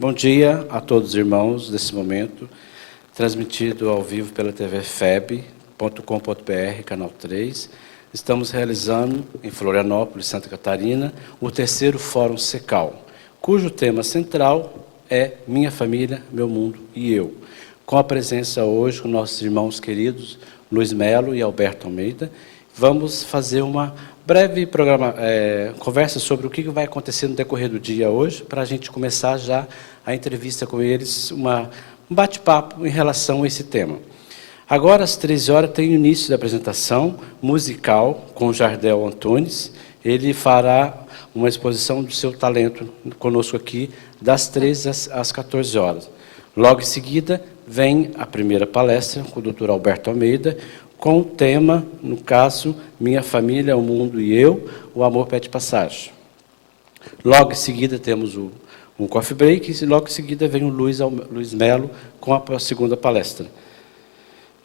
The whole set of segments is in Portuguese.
Bom dia a todos os irmãos desse momento, transmitido ao vivo pela TV FEB.com.br, canal 3. Estamos realizando, em Florianópolis, Santa Catarina, o terceiro Fórum Secal, cujo tema central é Minha Família, Meu Mundo e Eu. Com a presença hoje com nossos irmãos queridos, Luiz Melo e Alberto Almeida, vamos fazer uma breve conversa sobre o que vai acontecer no decorrer do dia hoje, para a gente começar já a entrevista com eles, um bate-papo em relação a esse tema. Agora, às 13 horas, tem o início da apresentação musical com o Jardel Antunes. Ele fará uma exposição do seu talento conosco aqui, das 13 às 14 horas. Logo em seguida, vem a primeira palestra com o Dr. Alberto Almeida, com o tema, no caso, Minha Família, o Mundo e Eu, o Amor Pede Passagem. Logo em seguida, temos um coffee break, e logo em seguida vem o Luiz Melo com a segunda palestra.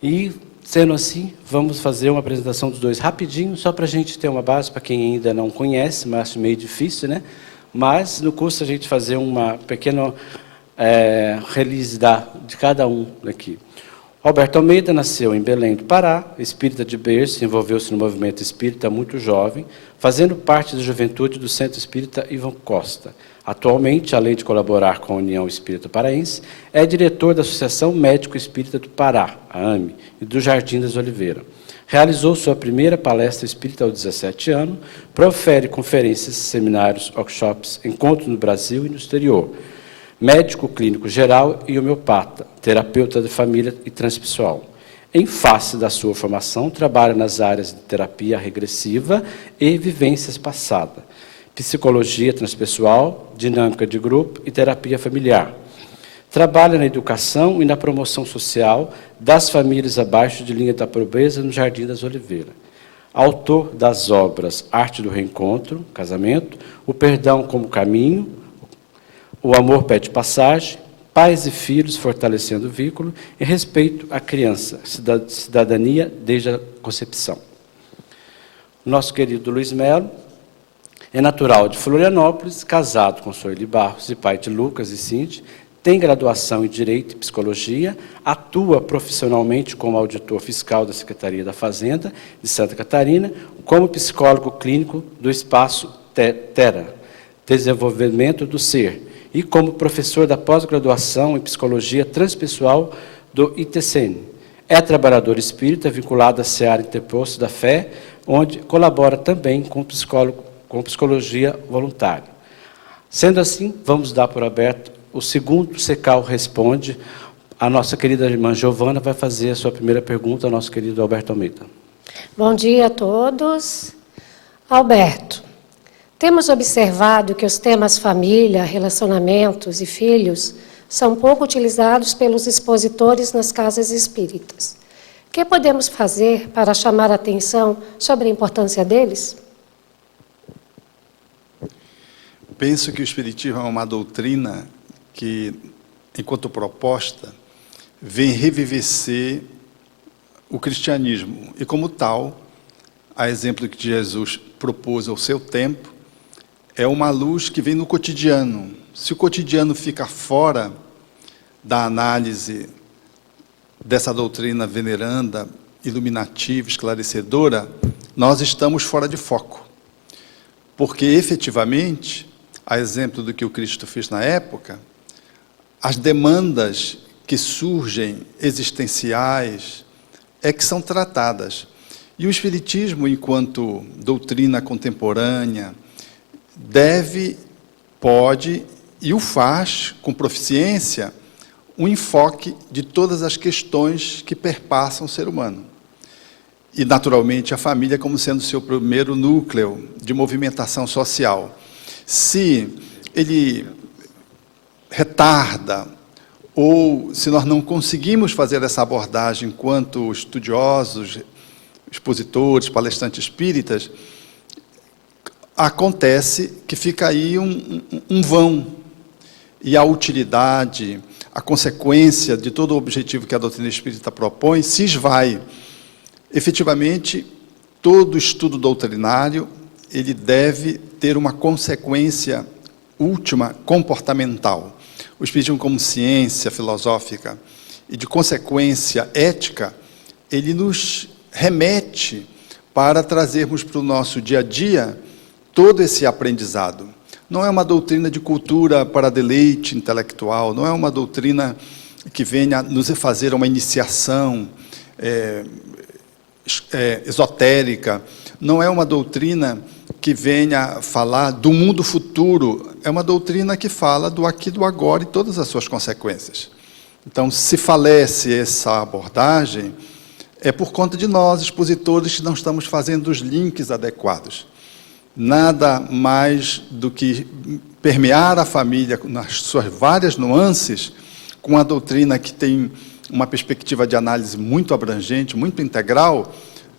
E, sendo assim, vamos fazer uma apresentação dos dois rapidinho, só para a gente ter uma base, para quem ainda não conhece, mas acho meio difícil, né? Mas, no curso, a gente fazer uma pequena release de cada um aqui. Alberto Almeida nasceu em Belém do Pará, espírita de berço, envolveu-se no movimento espírita muito jovem, fazendo parte da juventude do Centro Espírita Ivan Costa. Atualmente, além de colaborar com a União Espírita Paraense, é diretor da Associação Médico Espírita do Pará, a AME, e do Jardim das Oliveiras. Realizou sua primeira palestra espírita aos 17 anos, profere conferências, seminários, workshops, encontros no Brasil e no exterior. Médico clínico geral e homeopata, terapeuta de família e transpessoal. Em face da sua formação, trabalha nas áreas de terapia regressiva e vivências passadas, psicologia transpessoal, dinâmica de grupo e terapia familiar. Trabalha na educação e na promoção social das famílias abaixo de linha da pobreza no Jardim das Oliveiras. Autor das obras Arte do Reencontro, Casamento, O Perdão como Caminho, O Amor Pede Passagem, Pais e Filhos Fortalecendo o Vínculo e Respeito à Criança, Cidadania desde a Concepção. Nosso querido Luiz Melo é natural de Florianópolis, casado com Soeli Barros e pai de Lucas e Cindy, tem graduação em Direito e Psicologia, atua profissionalmente como auditor fiscal da Secretaria da Fazenda de Santa Catarina, como psicólogo clínico do Espaço Terra, Desenvolvimento do Ser, e como professor da pós-graduação em Psicologia Transpessoal do ITCN. É trabalhador espírita vinculado à Seara Interposto da Fé, onde colabora também com psicologia voluntária. Sendo assim, vamos dar por aberto o segundo Secal Responde. A nossa querida irmã Giovana vai fazer a sua primeira pergunta ao nosso querido Alberto Almeida. Bom dia a todos. Alberto, temos observado que os temas família, relacionamentos e filhos são pouco utilizados pelos expositores nas casas espíritas. O que podemos fazer para chamar a atenção sobre a importância deles? Penso que o Espiritismo é uma doutrina que, enquanto proposta, vem revivecer o cristianismo. E, como tal, a exemplo que Jesus propôs ao seu tempo, é uma luz que vem no cotidiano. Se o cotidiano fica fora da análise dessa doutrina veneranda, iluminativa, esclarecedora, nós estamos fora de foco. Porque, efetivamente, a exemplo do que o Cristo fez na época, as demandas que surgem existenciais é que são tratadas. E o Espiritismo, enquanto doutrina contemporânea, pode e o faz com proficiência um enfoque de todas as questões que perpassam o ser humano. E, naturalmente, a família como sendo seu primeiro núcleo de movimentação social. Se ele retarda, ou se nós não conseguimos fazer essa abordagem enquanto estudiosos, expositores, palestrantes espíritas, acontece que fica aí um vão. E a utilidade, a consequência de todo o objetivo que a doutrina espírita propõe, se esvai. Efetivamente, todo estudo doutrinário, ele deve ter uma consequência última comportamental. o Espiritismo como ciência filosófica e, de consequência, ética, ele nos remete para trazermos para o nosso dia a dia todo esse aprendizado. Não é uma doutrina de cultura para deleite intelectual, não é uma doutrina que venha nos fazer uma iniciação esotérica, não é uma doutrina que venha falar do mundo futuro, é uma doutrina que fala do aqui, do agora e todas as suas consequências. Então, se falece essa abordagem, é por conta de nós, expositores, que não estamos fazendo os links adequados. Nada mais do que permear a família nas suas várias nuances, com a doutrina que tem uma perspectiva de análise muito abrangente, muito integral,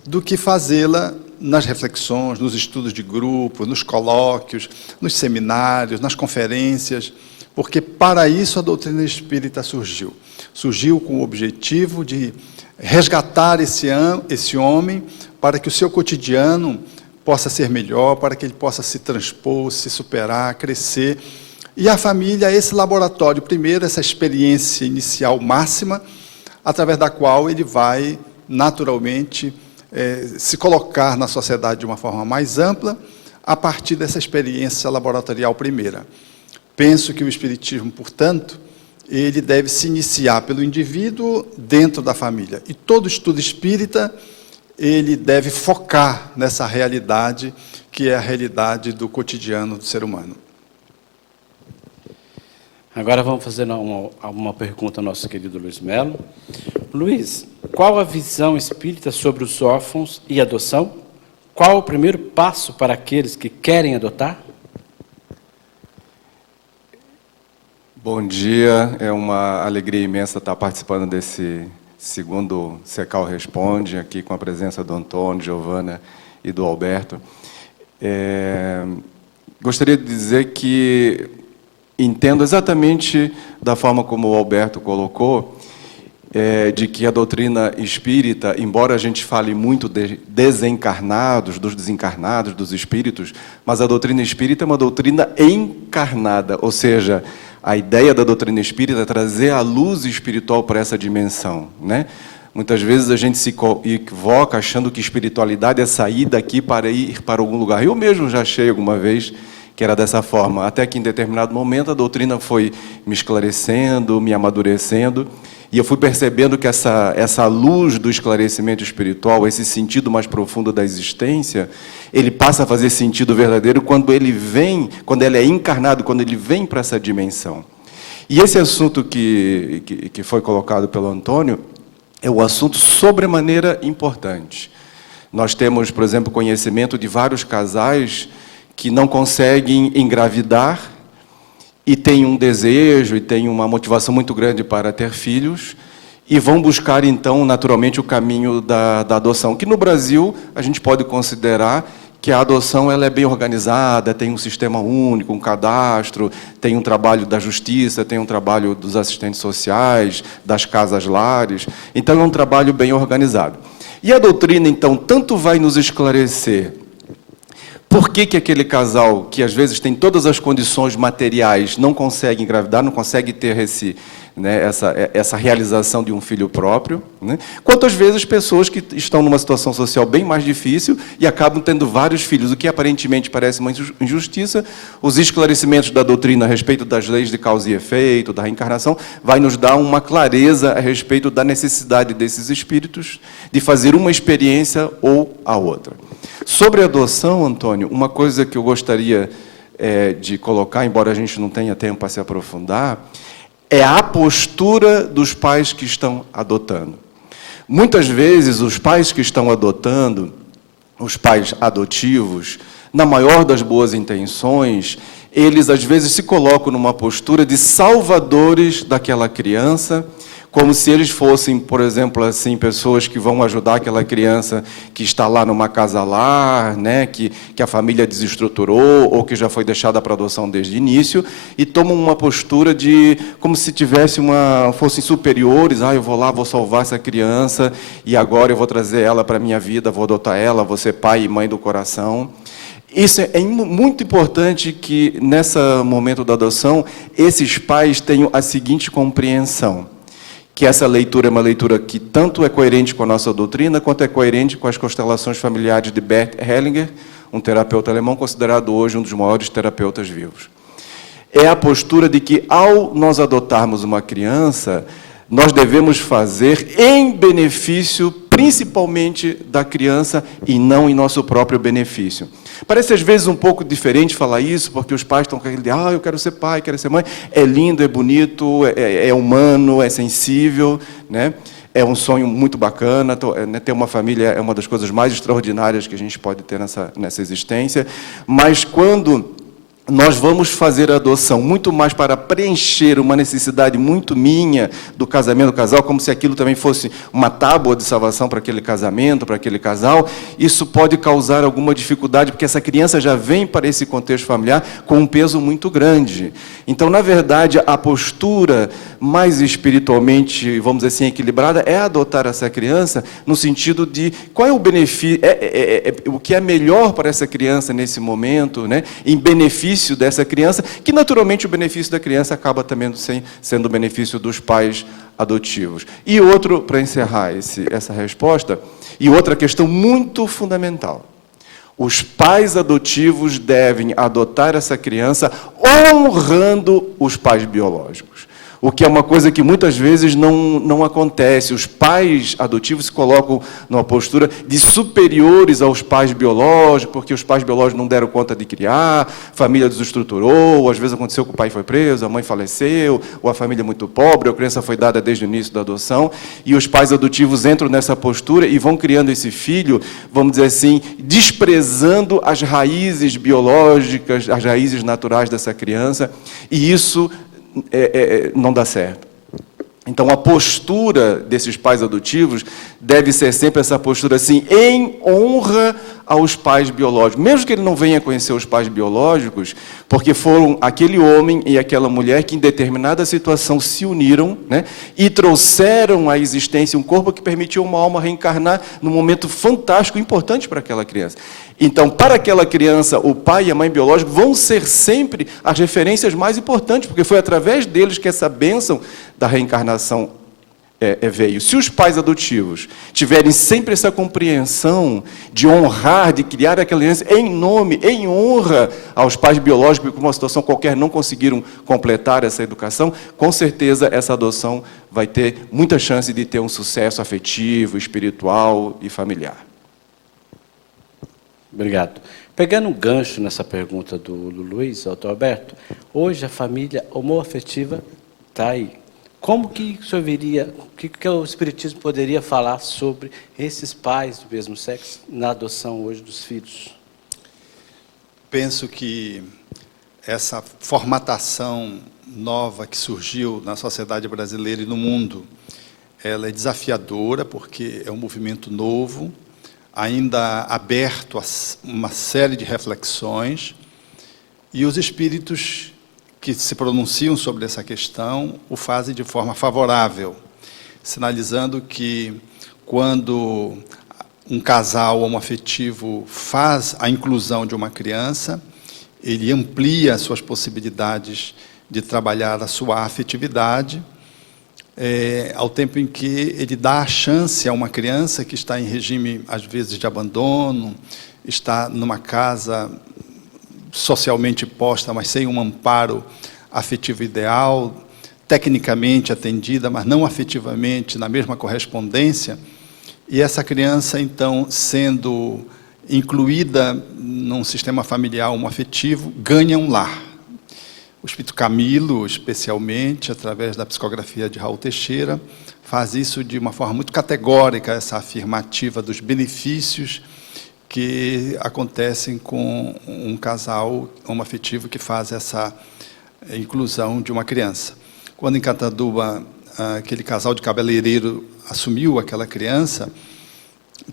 do que fazê-la nas reflexões, nos estudos de grupo, nos colóquios, nos seminários, nas conferências, porque para isso a doutrina espírita surgiu. Surgiu com o objetivo de resgatar esse homem para que o seu cotidiano possa ser melhor, para que ele possa se transpor, se superar, crescer. E a família é esse laboratório, primeiro, essa experiência inicial máxima, através da qual ele vai, naturalmente, se colocar na sociedade de uma forma mais ampla, a partir dessa experiência laboratorial primeira. Penso que o Espiritismo, portanto, ele deve se iniciar pelo indivíduo dentro da família. E todo estudo espírita, ele deve focar nessa realidade, que é a realidade do cotidiano do ser humano. Agora vamos fazer uma pergunta ao nosso querido Luiz Melo. Luiz, qual a visão espírita sobre os órfãos e adoção? Qual o primeiro passo para aqueles que querem adotar? Bom dia, é uma alegria imensa estar participando desse segundo Secal Responde, aqui com a presença do Antônio, Giovana e do Alberto. Gostaria de dizer que entendo exatamente da forma como o Alberto colocou, de que a doutrina espírita, embora a gente fale muito de desencarnados, dos desencarnados, dos espíritos, mas a doutrina espírita é uma doutrina encarnada, ou seja, a ideia da doutrina espírita é trazer a luz espiritual para essa dimensão, né? Muitas vezes a gente se equivoca achando que espiritualidade é sair daqui para ir para algum lugar. Eu mesmo já achei alguma vez que era dessa forma, até que em determinado momento a doutrina foi me esclarecendo, me amadurecendo, e eu fui percebendo que essa luz do esclarecimento espiritual, esse sentido mais profundo da existência, ele passa a fazer sentido verdadeiro quando ele vem, quando ele é encarnado, quando ele vem para essa dimensão. E esse assunto que foi colocado pelo Antônio é um assunto sobremaneira importante. Nós temos, por exemplo, conhecimento de vários casais que não conseguem engravidar e têm um desejo e têm uma motivação muito grande para ter filhos e vão buscar, então, naturalmente, o caminho da adoção, que no Brasil a gente pode considerar que a adoção ela é bem organizada, tem um sistema único, um cadastro, tem um trabalho da justiça, tem um trabalho dos assistentes sociais, das casas-lares, então é um trabalho bem organizado. E a doutrina, então, tanto vai nos esclarecer por que aquele casal, que às vezes tem todas as condições materiais, não consegue engravidar, não consegue ter essa realização de um filho próprio, né? Quanto às vezes pessoas que estão numa situação social bem mais difícil e acabam tendo vários filhos, o que aparentemente parece uma injustiça. Os esclarecimentos da doutrina a respeito das leis de causa e efeito, da reencarnação, vai nos dar uma clareza a respeito da necessidade desses espíritos de fazer uma experiência ou a outra. Sobre a adoção, Antônio, uma coisa que eu gostaria de colocar, embora a gente não tenha tempo para se aprofundar, é a postura dos pais que estão adotando. Muitas vezes, os pais que estão adotando, os pais adotivos, na maior das boas intenções, eles às vezes se colocam numa postura de salvadores daquela criança, como se eles fossem, por exemplo, assim, pessoas que vão ajudar aquela criança que está lá numa casa-lar, né, que a família desestruturou ou que já foi deixada para adoção desde o início, e tomam uma postura de como se fossem superiores. Eu vou lá, vou salvar essa criança e agora eu vou trazer ela para a minha vida, vou adotar ela, vou ser pai e mãe do coração. Isso é muito importante que, nesse momento da adoção, esses pais tenham a seguinte compreensão, que essa leitura é uma leitura que tanto é coerente com a nossa doutrina, quanto é coerente com as constelações familiares de Bert Hellinger, um terapeuta alemão considerado hoje um dos maiores terapeutas vivos. É a postura de que, ao nós adotarmos uma criança, nós devemos fazer em benefício, principalmente da criança, e não em nosso próprio benefício. Parece, às vezes, um pouco diferente falar isso, porque os pais estão com aquele eu quero ser pai, quero ser mãe. É lindo, é bonito, é humano, é sensível, né? É um sonho muito bacana. Ter uma família é uma das coisas mais extraordinárias que a gente pode ter nessa existência. Mas quando nós vamos fazer a adoção muito mais para preencher uma necessidade muito minha do casamento do casal, como se aquilo também fosse uma tábua de salvação para aquele casamento, para aquele casal, isso pode causar alguma dificuldade, porque essa criança já vem para esse contexto familiar com um peso muito grande. Então, na verdade, a postura mais espiritualmente, vamos dizer assim, equilibrada, é adotar essa criança no sentido de qual é o benefício, o que é melhor para essa criança nesse momento, né, em benefício dessa criança, que naturalmente o benefício da criança acaba também sendo o benefício dos pais adotivos. E outro, para encerrar essa resposta, e outra questão muito fundamental: os pais adotivos devem adotar essa criança honrando os pais biológicos. O que é uma coisa que muitas vezes não acontece. Os pais adotivos se colocam numa postura de superiores aos pais biológicos, porque os pais biológicos não deram conta de criar, a família desestruturou, ou às vezes aconteceu que o pai foi preso, a mãe faleceu, ou a família é muito pobre, ou a criança foi dada desde o início da adoção, e os pais adotivos entram nessa postura e vão criando esse filho, vamos dizer assim, desprezando as raízes biológicas, as raízes naturais dessa criança, e isso não dá certo. Então, a postura desses pais adotivos deve ser sempre essa postura assim, em honra aos pais biológicos. Mesmo que ele não venha conhecer os pais biológicos, porque foram aquele homem e aquela mulher que, em determinada situação, se uniram, né, e trouxeram à existência um corpo que permitiu uma alma reencarnar num momento fantástico, importante para aquela criança. Então, para aquela criança, o pai e a mãe biológicos vão ser sempre as referências mais importantes, porque foi através deles que essa bênção da reencarnação veio. Se os pais adotivos tiverem sempre essa compreensão de honrar, de criar aquela criança em nome, em honra aos pais biológicos, que por uma situação qualquer não conseguiram completar essa educação, com certeza essa adoção vai ter muita chance de ter um sucesso afetivo, espiritual e familiar. Obrigado. Pegando um gancho nessa pergunta do Luiz, doutor Alberto, hoje a família homoafetiva está aí. Como que o senhor veria, o que o Espiritismo poderia falar sobre esses pais do mesmo sexo na adoção hoje dos filhos? Penso que essa formatação nova que surgiu na sociedade brasileira e no mundo, ela é desafiadora, porque é um movimento novo, ainda aberto a uma série de reflexões, e os espíritos que se pronunciam sobre essa questão o fazem de forma favorável, sinalizando que quando um casal homoafetivo faz a inclusão de uma criança, ele amplia as suas possibilidades de trabalhar a sua afetividade, ao tempo em que ele dá a chance a uma criança que está em regime, às vezes, de abandono, está numa casa socialmente posta, mas sem um amparo afetivo ideal, tecnicamente atendida, mas não afetivamente, na mesma correspondência, e essa criança, então, sendo incluída num sistema familiar homoafetivo, ganha um lar. O Espírito Camilo, especialmente, através da psicografia de Raul Teixeira, faz isso de uma forma muito categórica, essa afirmativa dos benefícios que acontecem com um casal homoafetivo que faz essa inclusão de uma criança. Quando em Catanduva, aquele casal de cabeleireiro assumiu aquela criança,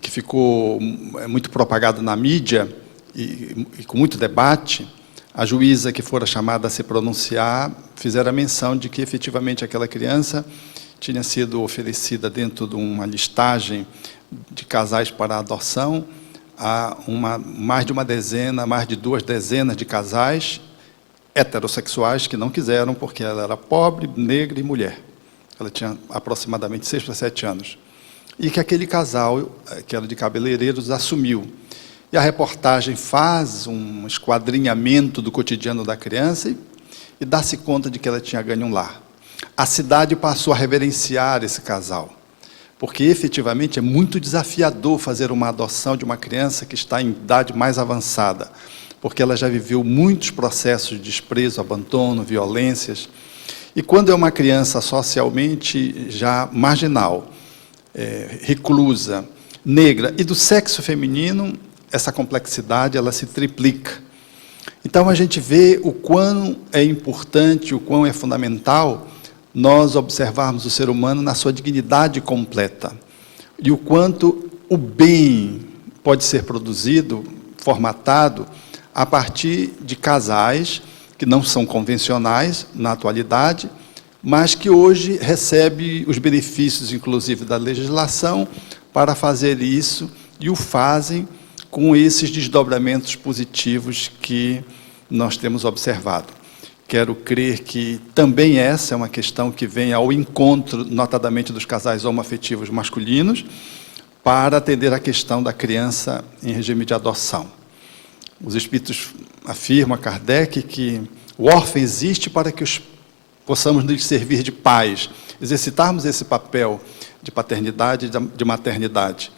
que ficou muito propagado na mídia e com muito debate, a juíza que fora chamada a se pronunciar fizeram a menção de que, efetivamente, aquela criança tinha sido oferecida dentro de uma listagem de casais para adoção, a mais de uma dezena, mais de 2 dezenas de casais heterossexuais que não quiseram, porque ela era pobre, negra e mulher. Ela tinha aproximadamente 6 para 7 anos. E que aquele casal, que era de cabeleireiros, assumiu. E a reportagem faz um esquadrinhamento do cotidiano da criança e dá-se conta de que ela tinha ganho um lar. A cidade passou a reverenciar esse casal, porque efetivamente é muito desafiador fazer uma adoção de uma criança que está em idade mais avançada, porque ela já viveu muitos processos de desprezo, abandono, violências. E quando é uma criança socialmente já marginal, reclusa, negra e do sexo feminino, essa complexidade ela se triplica. Então a gente vê o quão é importante, o quão é fundamental nós observarmos o ser humano na sua dignidade completa e o quanto o bem pode ser produzido, formatado a partir de casais que não são convencionais na atualidade, mas que hoje recebem os benefícios, inclusive, da legislação para fazer isso e o fazem com esses desdobramentos positivos que nós temos observado. Quero crer que também essa é uma questão que vem ao encontro, notadamente, dos casais homoafetivos masculinos, para atender a questão da criança em regime de adoção. Os espíritos afirmam a Kardec que o órfão existe para que possamos nos servir de pais, exercitarmos esse papel de paternidade e de maternidade.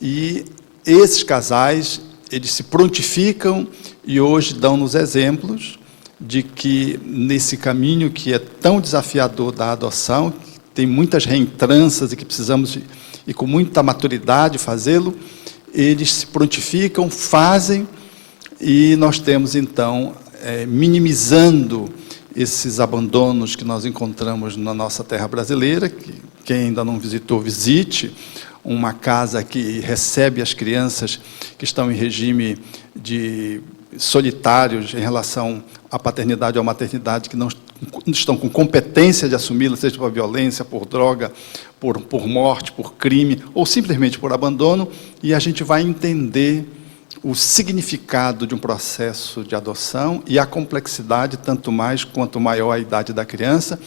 E esses casais, eles se prontificam e hoje dão-nos exemplos de que, nesse caminho que é tão desafiador da adoção, tem muitas reentranças e que precisamos, e com muita maturidade, fazê-lo, eles se prontificam, fazem, e nós temos, então, minimizando esses abandonos que nós encontramos na nossa terra brasileira, que quem ainda não visitou, visite, uma casa que recebe as crianças que estão em regime de solitários em relação à paternidade ou à maternidade, que não estão com competência de assumi-la, seja por violência, por droga, por morte, por crime, ou simplesmente por abandono, e a gente vai entender o significado de um processo de adoção e a complexidade, tanto mais quanto maior a idade da criança,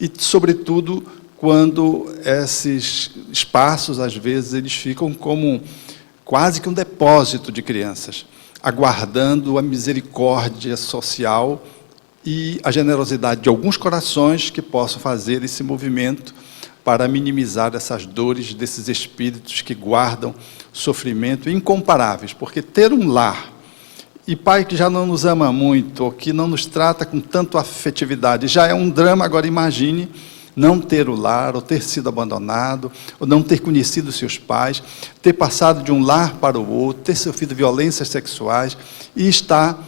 e, sobretudo, quando esses espaços, às vezes, eles ficam como quase que um depósito de crianças, aguardando a misericórdia social e a generosidade de alguns corações que possam fazer esse movimento para minimizar essas dores desses espíritos que guardam sofrimento incomparáveis, porque ter um lar e pai que já não nos ama muito, ou que não nos trata com tanto afetividade, já é um drama. Agora imagine não ter o lar, ou ter sido abandonado, ou não ter conhecido seus pais, ter passado de um lar para o outro, ter sofrido violências sexuais e estar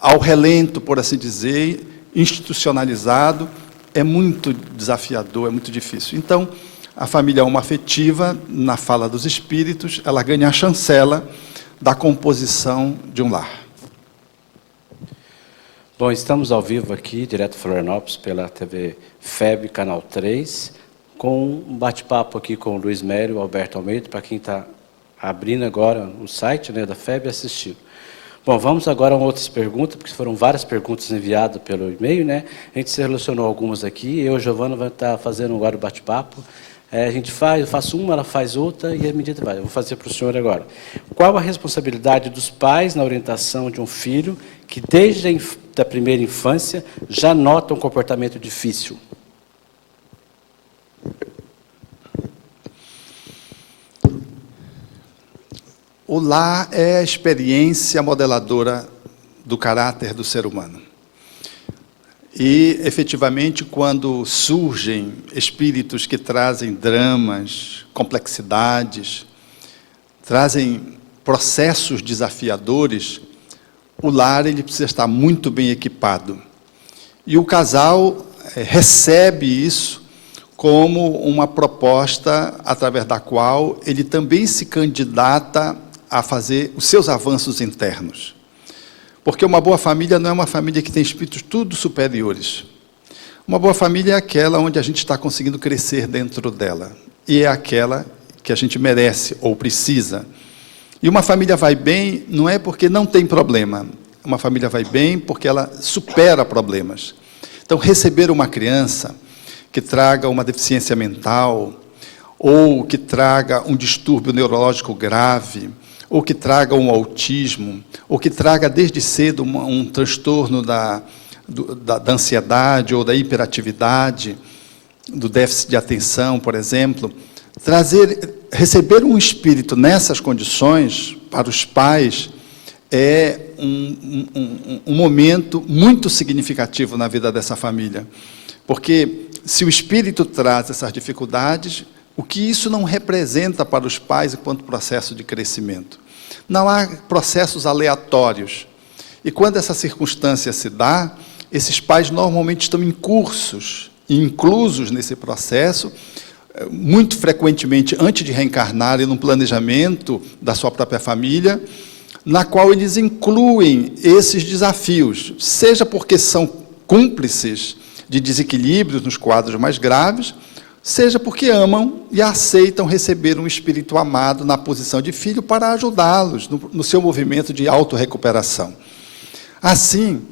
ao relento, por assim dizer, institucionalizado. É muito desafiador, é muito difícil. Então, a família homoafetiva, na fala dos espíritos, ela ganha a chancela da composição de um lar. Bom, estamos ao vivo aqui, direto de Florianópolis, pela TV FEB, Canal 3, com um bate-papo aqui com o Luiz Mério, o Alberto Almeida, para quem está abrindo agora o site, né, da FEB e assistindo. Bom, vamos agora a outras perguntas, porque foram várias perguntas enviadas pelo e-mail, né? A gente selecionou algumas aqui, eu e a Giovana vamos estar fazendo agora o bate-papo. A gente faz, eu faço uma, ela faz outra, e a medida vai. Eu vou fazer para o senhor agora. Qual a responsabilidade dos pais na orientação de um filho que, desde a primeira infância, já nota um comportamento difícil? O lar é a experiência modeladora do caráter do ser humano. E, efetivamente, quando surgem espíritos que trazem dramas, complexidades, trazem processos desafiadores, o lar ele precisa estar muito bem equipado. E o casal recebe isso como uma proposta através da qual ele também se candidata a fazer os seus avanços internos. Porque uma boa família não é uma família que tem espíritos tudo superiores. Uma boa família é aquela onde a gente está conseguindo crescer dentro dela. E é aquela que a gente merece ou precisa. E uma família vai bem não é porque não tem problema. Uma família vai bem porque ela supera problemas. Então, receber uma criança que traga uma deficiência mental, ou que traga um distúrbio neurológico grave, ou que traga um autismo, ou que traga desde cedo um transtorno da ansiedade ou da hiperatividade, do déficit de atenção, por exemplo, receber um espírito nessas condições, para os pais, é um momento muito significativo na vida dessa família. Porque se o espírito traz essas dificuldades, o que isso não representa para os pais enquanto processo de crescimento? Não há processos aleatórios. E quando essa circunstância se dá, esses pais normalmente estão incursos e inclusos nesse processo, muito frequentemente antes de reencarnarem, num planejamento da sua própria família, na qual eles incluem esses desafios, seja porque são cúmplices de desequilíbrios nos quadros mais graves, seja porque amam e aceitam receber um espírito amado na posição de filho para ajudá-los no seu movimento de autorrecuperação. Assim,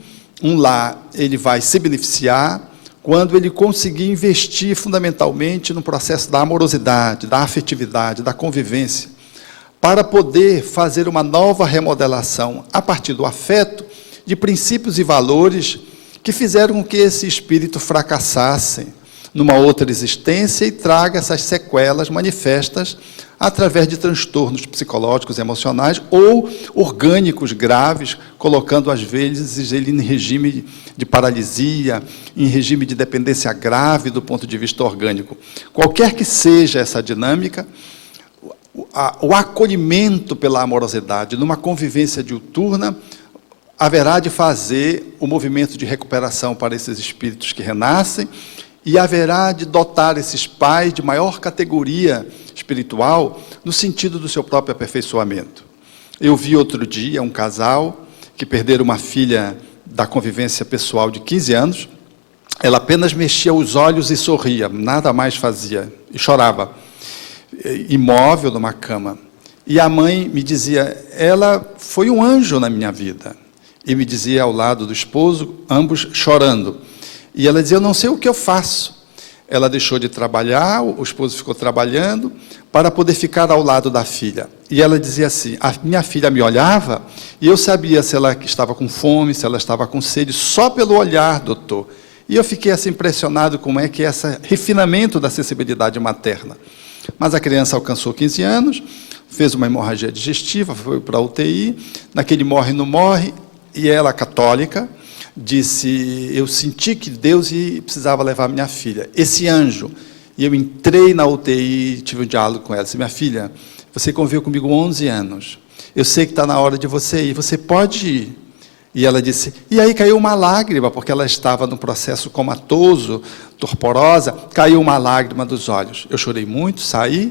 um lar ele vai se beneficiar quando ele conseguir investir fundamentalmente no processo da amorosidade, da afetividade, da convivência, para poder fazer uma nova remodelação a partir do afeto, de princípios e valores que fizeram com que esse espírito fracassasse numa outra existência e traga essas sequelas manifestas através de transtornos psicológicos e emocionais ou orgânicos graves, colocando às vezes ele em regime de paralisia, em regime de dependência grave do ponto de vista orgânico. Qualquer que seja essa dinâmica, o acolhimento pela amorosidade numa convivência diuturna haverá de fazer o movimento de recuperação para esses espíritos que renascem e haverá de dotar esses pais de maior categoria espiritual no sentido do seu próprio aperfeiçoamento. Eu vi outro dia um casal que perderam uma filha da convivência pessoal de 15 anos, ela apenas mexia os olhos e sorria, nada mais fazia, e chorava, imóvel numa cama. E a mãe me dizia, ela foi um anjo na minha vida. E me dizia ao lado do esposo, ambos chorando. E ela dizia, eu não sei o que eu faço. Ela deixou de trabalhar, o esposo ficou trabalhando, para poder ficar ao lado da filha. E ela dizia assim, a minha filha me olhava, e eu sabia se ela estava com fome, se ela estava com sede, só pelo olhar, doutor. E eu fiquei assim impressionado como é que é esse refinamento da sensibilidade materna. Mas a criança alcançou 15 anos, fez uma hemorragia digestiva, foi para a UTI, naquele morre não morre, e ela, católica, disse, eu senti que Deus precisava levar minha filha, esse anjo. E eu entrei na UTI, tive um diálogo com ela, disse, minha filha, você conviveu comigo 11 anos, eu sei que está na hora de você ir, você pode ir. E ela disse, e aí caiu uma lágrima, porque ela estava num processo comatoso, torporosa, caiu uma lágrima dos olhos. Eu chorei muito, saí,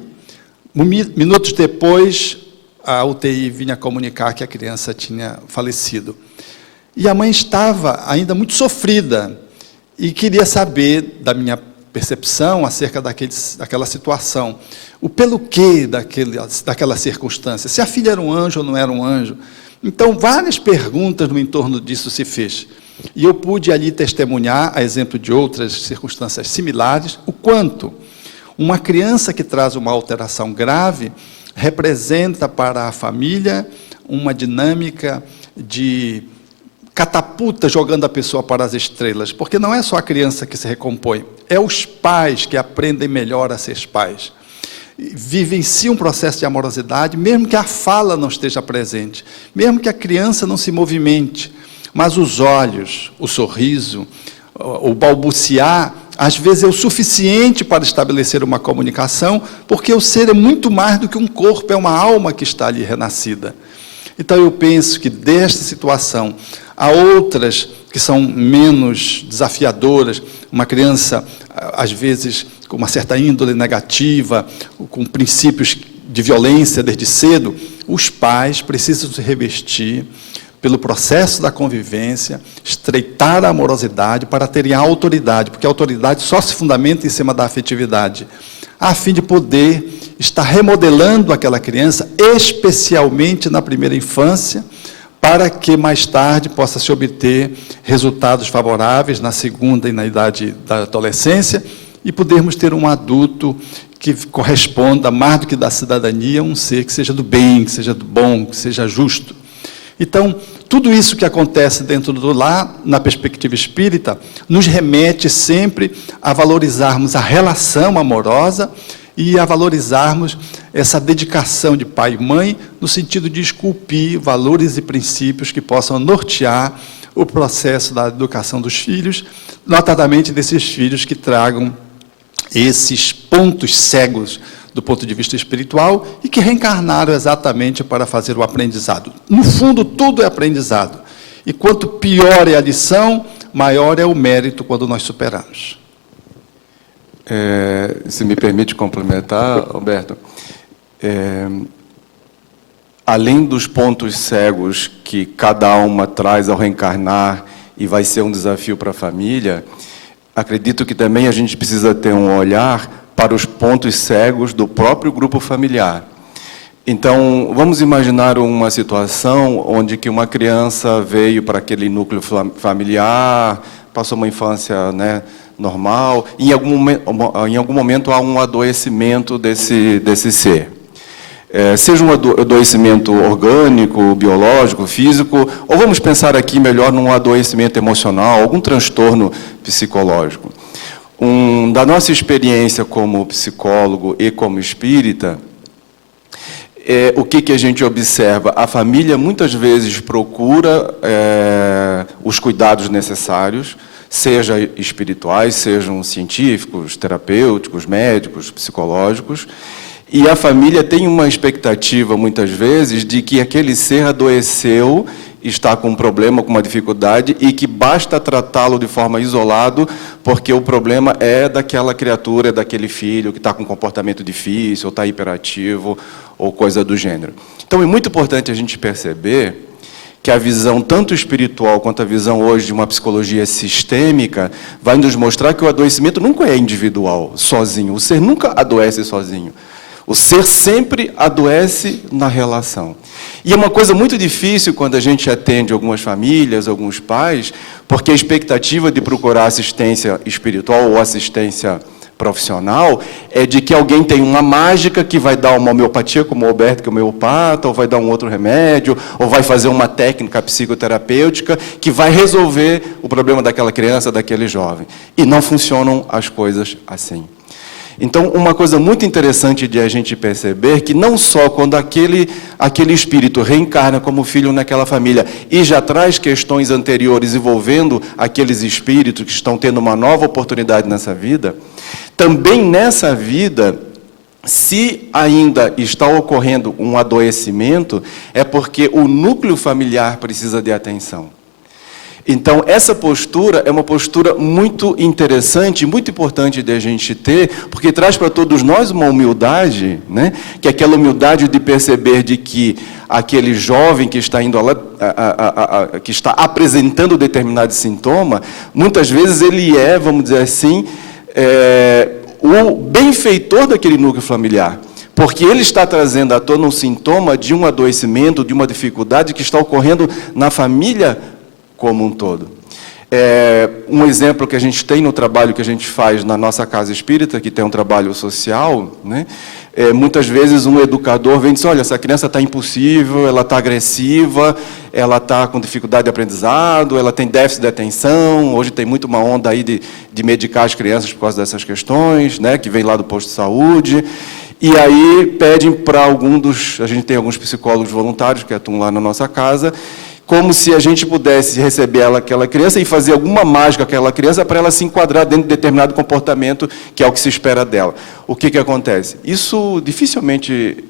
minutos depois, a UTI vinha comunicar que a criança tinha falecido. E a mãe estava ainda muito sofrida e queria saber da minha percepção acerca daquela situação. O pelo quê daquela circunstância. Se a filha era um anjo ou não era um anjo. Então, várias perguntas no entorno disso se fez. E eu pude ali testemunhar, a exemplo de outras circunstâncias similares, o quanto uma criança que traz uma alteração grave representa para a família uma dinâmica de catapulta jogando a pessoa para as estrelas, porque não é só a criança que se recompõe, é os pais que aprendem melhor a ser pais. Vivenciam um processo de amorosidade, mesmo que a fala não esteja presente, mesmo que a criança não se movimente, mas os olhos, o sorriso, o balbuciar, às vezes é o suficiente para estabelecer uma comunicação, porque o ser é muito mais do que um corpo, é uma alma que está ali renascida. Então eu penso que desta situação, há outras que são menos desafiadoras, uma criança, às vezes, com uma certa índole negativa, com princípios de violência desde cedo, os pais precisam se revestir pelo processo da convivência, estreitar a amorosidade para terem a autoridade, porque a autoridade só se fundamenta em cima da afetividade. a fim de poder estar remodelando aquela criança, especialmente na primeira infância, para que mais tarde possa se obter resultados favoráveis na segunda e na idade da adolescência, e podermos ter um adulto que corresponda, mais do que da cidadania, um ser que seja do bem, que seja do bom, que seja justo. Então, tudo isso que acontece dentro do lar, na perspectiva espírita, nos remete sempre a valorizarmos a relação amorosa e a valorizarmos essa dedicação de pai e mãe, no sentido de esculpir valores e princípios que possam nortear o processo da educação dos filhos, notadamente desses filhos que tragam esses pontos cegos do ponto de vista espiritual e que reencarnaram exatamente para fazer o aprendizado. No fundo, tudo é aprendizado. E quanto pior é a lição, maior é o mérito quando nós superamos. Se me permite complementar, Alberto, além dos pontos cegos que cada alma traz ao reencarnar e vai ser um desafio para a família, acredito que também a gente precisa ter um olhar para os pontos cegos do próprio grupo familiar. Então, vamos imaginar uma situação onde que uma criança veio para aquele núcleo familiar, passou uma infância, né, normal, e em algum momento há um adoecimento desse ser. Seja um adoecimento orgânico, biológico, físico, ou vamos pensar aqui melhor num adoecimento emocional, algum transtorno psicológico. Da nossa experiência como psicólogo e como espírita, o que a gente observa? A família muitas vezes procura os cuidados necessários, seja espirituais, sejam científicos, terapêuticos, médicos, psicológicos, e a família tem uma expectativa, muitas vezes, de que aquele ser adoeceu, está com um problema, com uma dificuldade, e que basta tratá-lo de forma isolada, porque o problema é daquela criatura, é daquele filho que está com um comportamento difícil, ou está hiperativo, ou coisa do gênero. Então, é muito importante a gente perceber que a visão tanto espiritual quanto a visão hoje de uma psicologia sistêmica vai nos mostrar que o adoecimento nunca é individual, sozinho. O ser nunca adoece sozinho. O ser sempre adoece na relação. E é uma coisa muito difícil quando a gente atende algumas famílias, alguns pais, porque a expectativa de procurar assistência espiritual ou assistência profissional é de que alguém tem uma mágica que vai dar uma homeopatia, como o Alberto, que é homeopata, ou vai dar um outro remédio, ou vai fazer uma técnica psicoterapêutica que vai resolver o problema daquela criança, daquele jovem. E não funcionam as coisas assim. Então, uma coisa muito interessante de a gente perceber que não só quando aquele espírito reencarna como filho naquela família e já traz questões anteriores envolvendo aqueles espíritos que estão tendo uma nova oportunidade nessa vida, também nessa vida, se ainda está ocorrendo um adoecimento, é porque o núcleo familiar precisa de atenção. Então, essa postura é uma postura muito interessante, muito importante de a gente ter, porque traz para todos nós uma humildade, né? Que é aquela humildade de perceber de que aquele jovem que está indo lá, que está apresentando determinado sintoma, muitas vezes ele é, vamos dizer assim, o benfeitor daquele núcleo familiar. Porque ele está trazendo à tona um sintoma de um adoecimento, de uma dificuldade que está ocorrendo na família como um todo. Um exemplo que a gente tem no trabalho que a gente faz na nossa casa espírita, que tem um trabalho social, né? Muitas vezes um educador vem e diz, olha, essa criança está impulsiva, ela está agressiva, ela está com dificuldade de aprendizado, ela tem déficit de atenção, hoje tem muito uma onda aí de medicar as crianças por causa dessas questões, né? Que vem lá do posto de saúde. E aí pedem para a gente tem alguns psicólogos voluntários que atuam lá na nossa casa, como se a gente pudesse receber aquela criança e fazer alguma mágica com aquela criança para ela se enquadrar dentro de determinado comportamento que é o que se espera dela. O que acontece? Isso dificilmente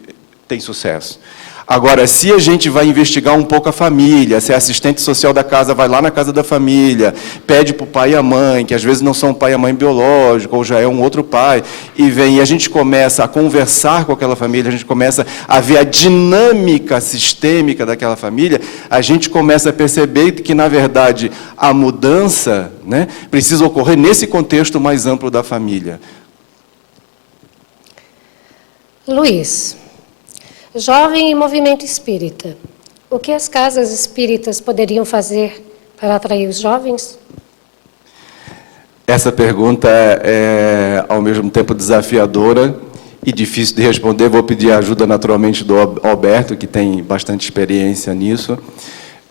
tem sucesso. Agora, se a gente vai investigar um pouco a família, se a assistente social da casa vai lá na casa da família, pede para o pai e a mãe, que às vezes não são o pai e a mãe biológico, ou já é um outro pai, e a gente começa a conversar com aquela família, a gente começa a ver a dinâmica sistêmica daquela família, a gente começa a perceber que, na verdade, a mudança, né, precisa ocorrer nesse contexto mais amplo da família. Luiz, jovem em movimento espírita, o que as casas espíritas poderiam fazer para atrair os jovens? Essa pergunta é, ao mesmo tempo, desafiadora e difícil de responder. Vou pedir a ajuda, naturalmente, do Alberto, que tem bastante experiência nisso.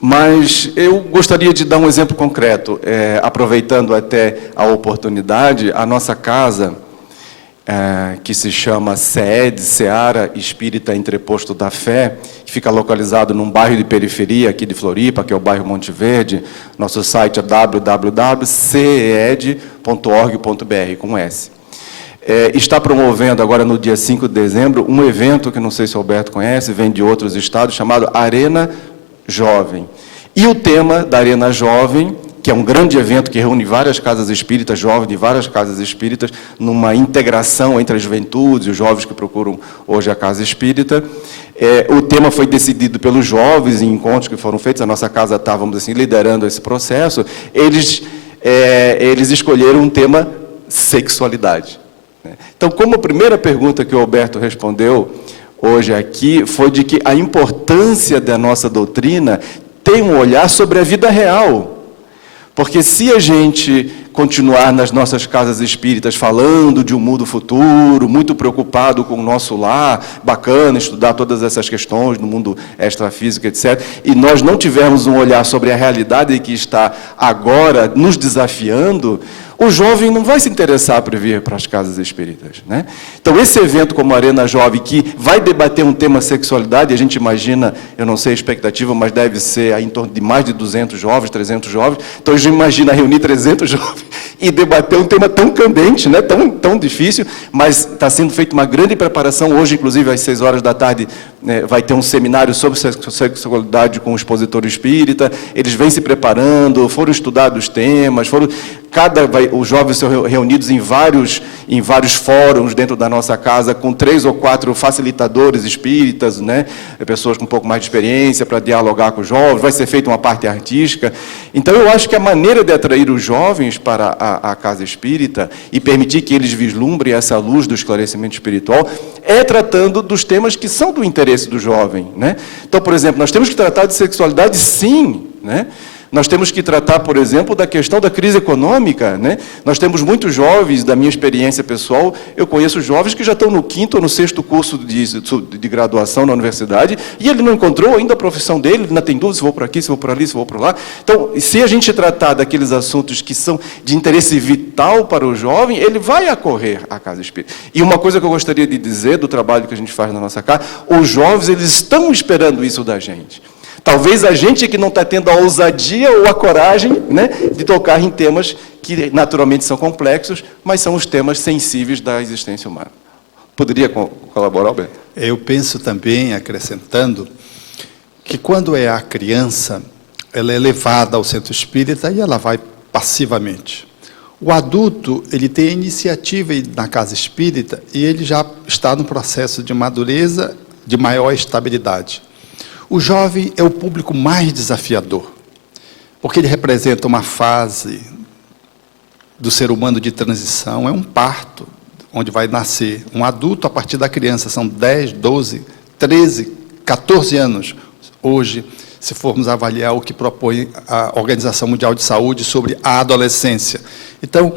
Mas eu gostaria de dar um exemplo concreto, aproveitando até a oportunidade. A nossa casa, que se chama SEED, Seara Espírita Entreposto da Fé, que fica localizado num bairro de periferia aqui de Floripa, que é o bairro Monte Verde. Nosso site é www.ceed.org.br, com S. Está promovendo agora, no dia 5 de dezembro, um evento que não sei se o Alberto conhece, vem de outros estados, chamado Arena Jovem. E o tema da Arena Jovem, que é um grande evento que reúne várias casas espíritas, jovens de várias casas espíritas, numa integração entre a juventude e os jovens que procuram hoje a casa espírita. O tema foi decidido pelos jovens em encontros que foram feitos. A nossa casa está, vamos dizer assim, liderando esse processo. Eles escolheram um tema sexualidade. Então, como a primeira pergunta que o Alberto respondeu hoje aqui foi de que a importância da nossa doutrina tem um olhar sobre a vida real. Porque se a gente continuar nas nossas casas espíritas falando de um mundo futuro, muito preocupado com o nosso lar, bacana estudar todas essas questões no mundo extrafísico, etc., e nós não tivermos um olhar sobre a realidade que está agora nos desafiando, o jovem não vai se interessar por vir para as casas espíritas, né? Então, esse evento como Arena Jovem, que vai debater um tema sexualidade, a gente imagina, eu não sei a expectativa, mas deve ser em torno de mais de 200 jovens, 300 jovens. Então, a gente imagina reunir 300 jovens e debater um tema tão candente, né? tão difícil, mas está sendo feita uma grande preparação. Hoje, inclusive, às 6 horas da tarde, vai ter um seminário sobre sexualidade com o expositor espírita. Eles vêm se preparando, foram estudados temas, os jovens são reunidos em vários fóruns dentro da nossa casa, com 3 ou 4 facilitadores espíritas, né? Pessoas com um pouco mais de experiência para dialogar com os jovens. Vai ser feita uma parte artística. Então, eu acho que a maneira de atrair os jovens para a casa espírita e permitir que eles vislumbrem essa luz do esclarecimento espiritual é tratando dos temas que são do interesse do jovem, né? Então, por exemplo, nós temos que tratar de sexualidade, sim, né? Nós temos que tratar, por exemplo, da questão da crise econômica, né? Nós temos muitos jovens, da minha experiência pessoal, eu conheço jovens que já estão no 5º ou no 6º curso de graduação na universidade, e ele não encontrou ainda a profissão dele, ele ainda tem dúvida se vou por aqui, se vou por ali, se vou por lá. Então, se a gente tratar daqueles assuntos que são de interesse vital para o jovem, ele vai acorrer à casa espírita. E uma coisa que eu gostaria de dizer do trabalho que a gente faz na nossa casa, os jovens, eles estão esperando isso da gente. Talvez a gente que não está tendo a ousadia ou a coragem, né, de tocar em temas que naturalmente são complexos, mas são os temas sensíveis da existência humana. Poderia colaborar, Alberto? Eu penso também, acrescentando, que quando é a criança, ela é levada ao centro espírita e ela vai passivamente. O adulto, ele tem a iniciativa na casa espírita e ele já está no processo de madureza, de maior estabilidade. O jovem é o público mais desafiador, porque ele representa uma fase do ser humano de transição, é um parto, onde vai nascer um adulto a partir da criança. São 10, 12, 13, 14 anos. Hoje, se formos avaliar o que propõe a Organização Mundial de Saúde sobre a adolescência. Então,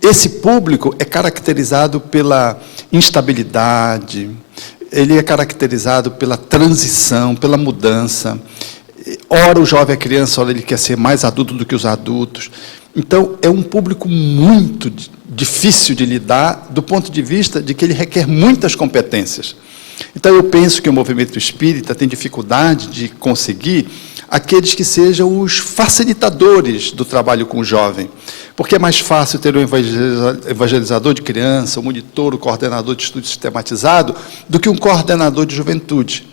esse público é caracterizado pela instabilidade, ele é caracterizado pela transição, pela mudança. Ora o jovem é criança, ora ele quer ser mais adulto do que os adultos. Então, é um público muito difícil de lidar, do ponto de vista de que ele requer muitas competências. Então, eu penso que o movimento espírita tem dificuldade de conseguir aqueles que sejam os facilitadores do trabalho com o jovem. Porque é mais fácil ter um evangelizador de criança, um monitor, um coordenador de estudo sistematizado, do que um coordenador de juventude.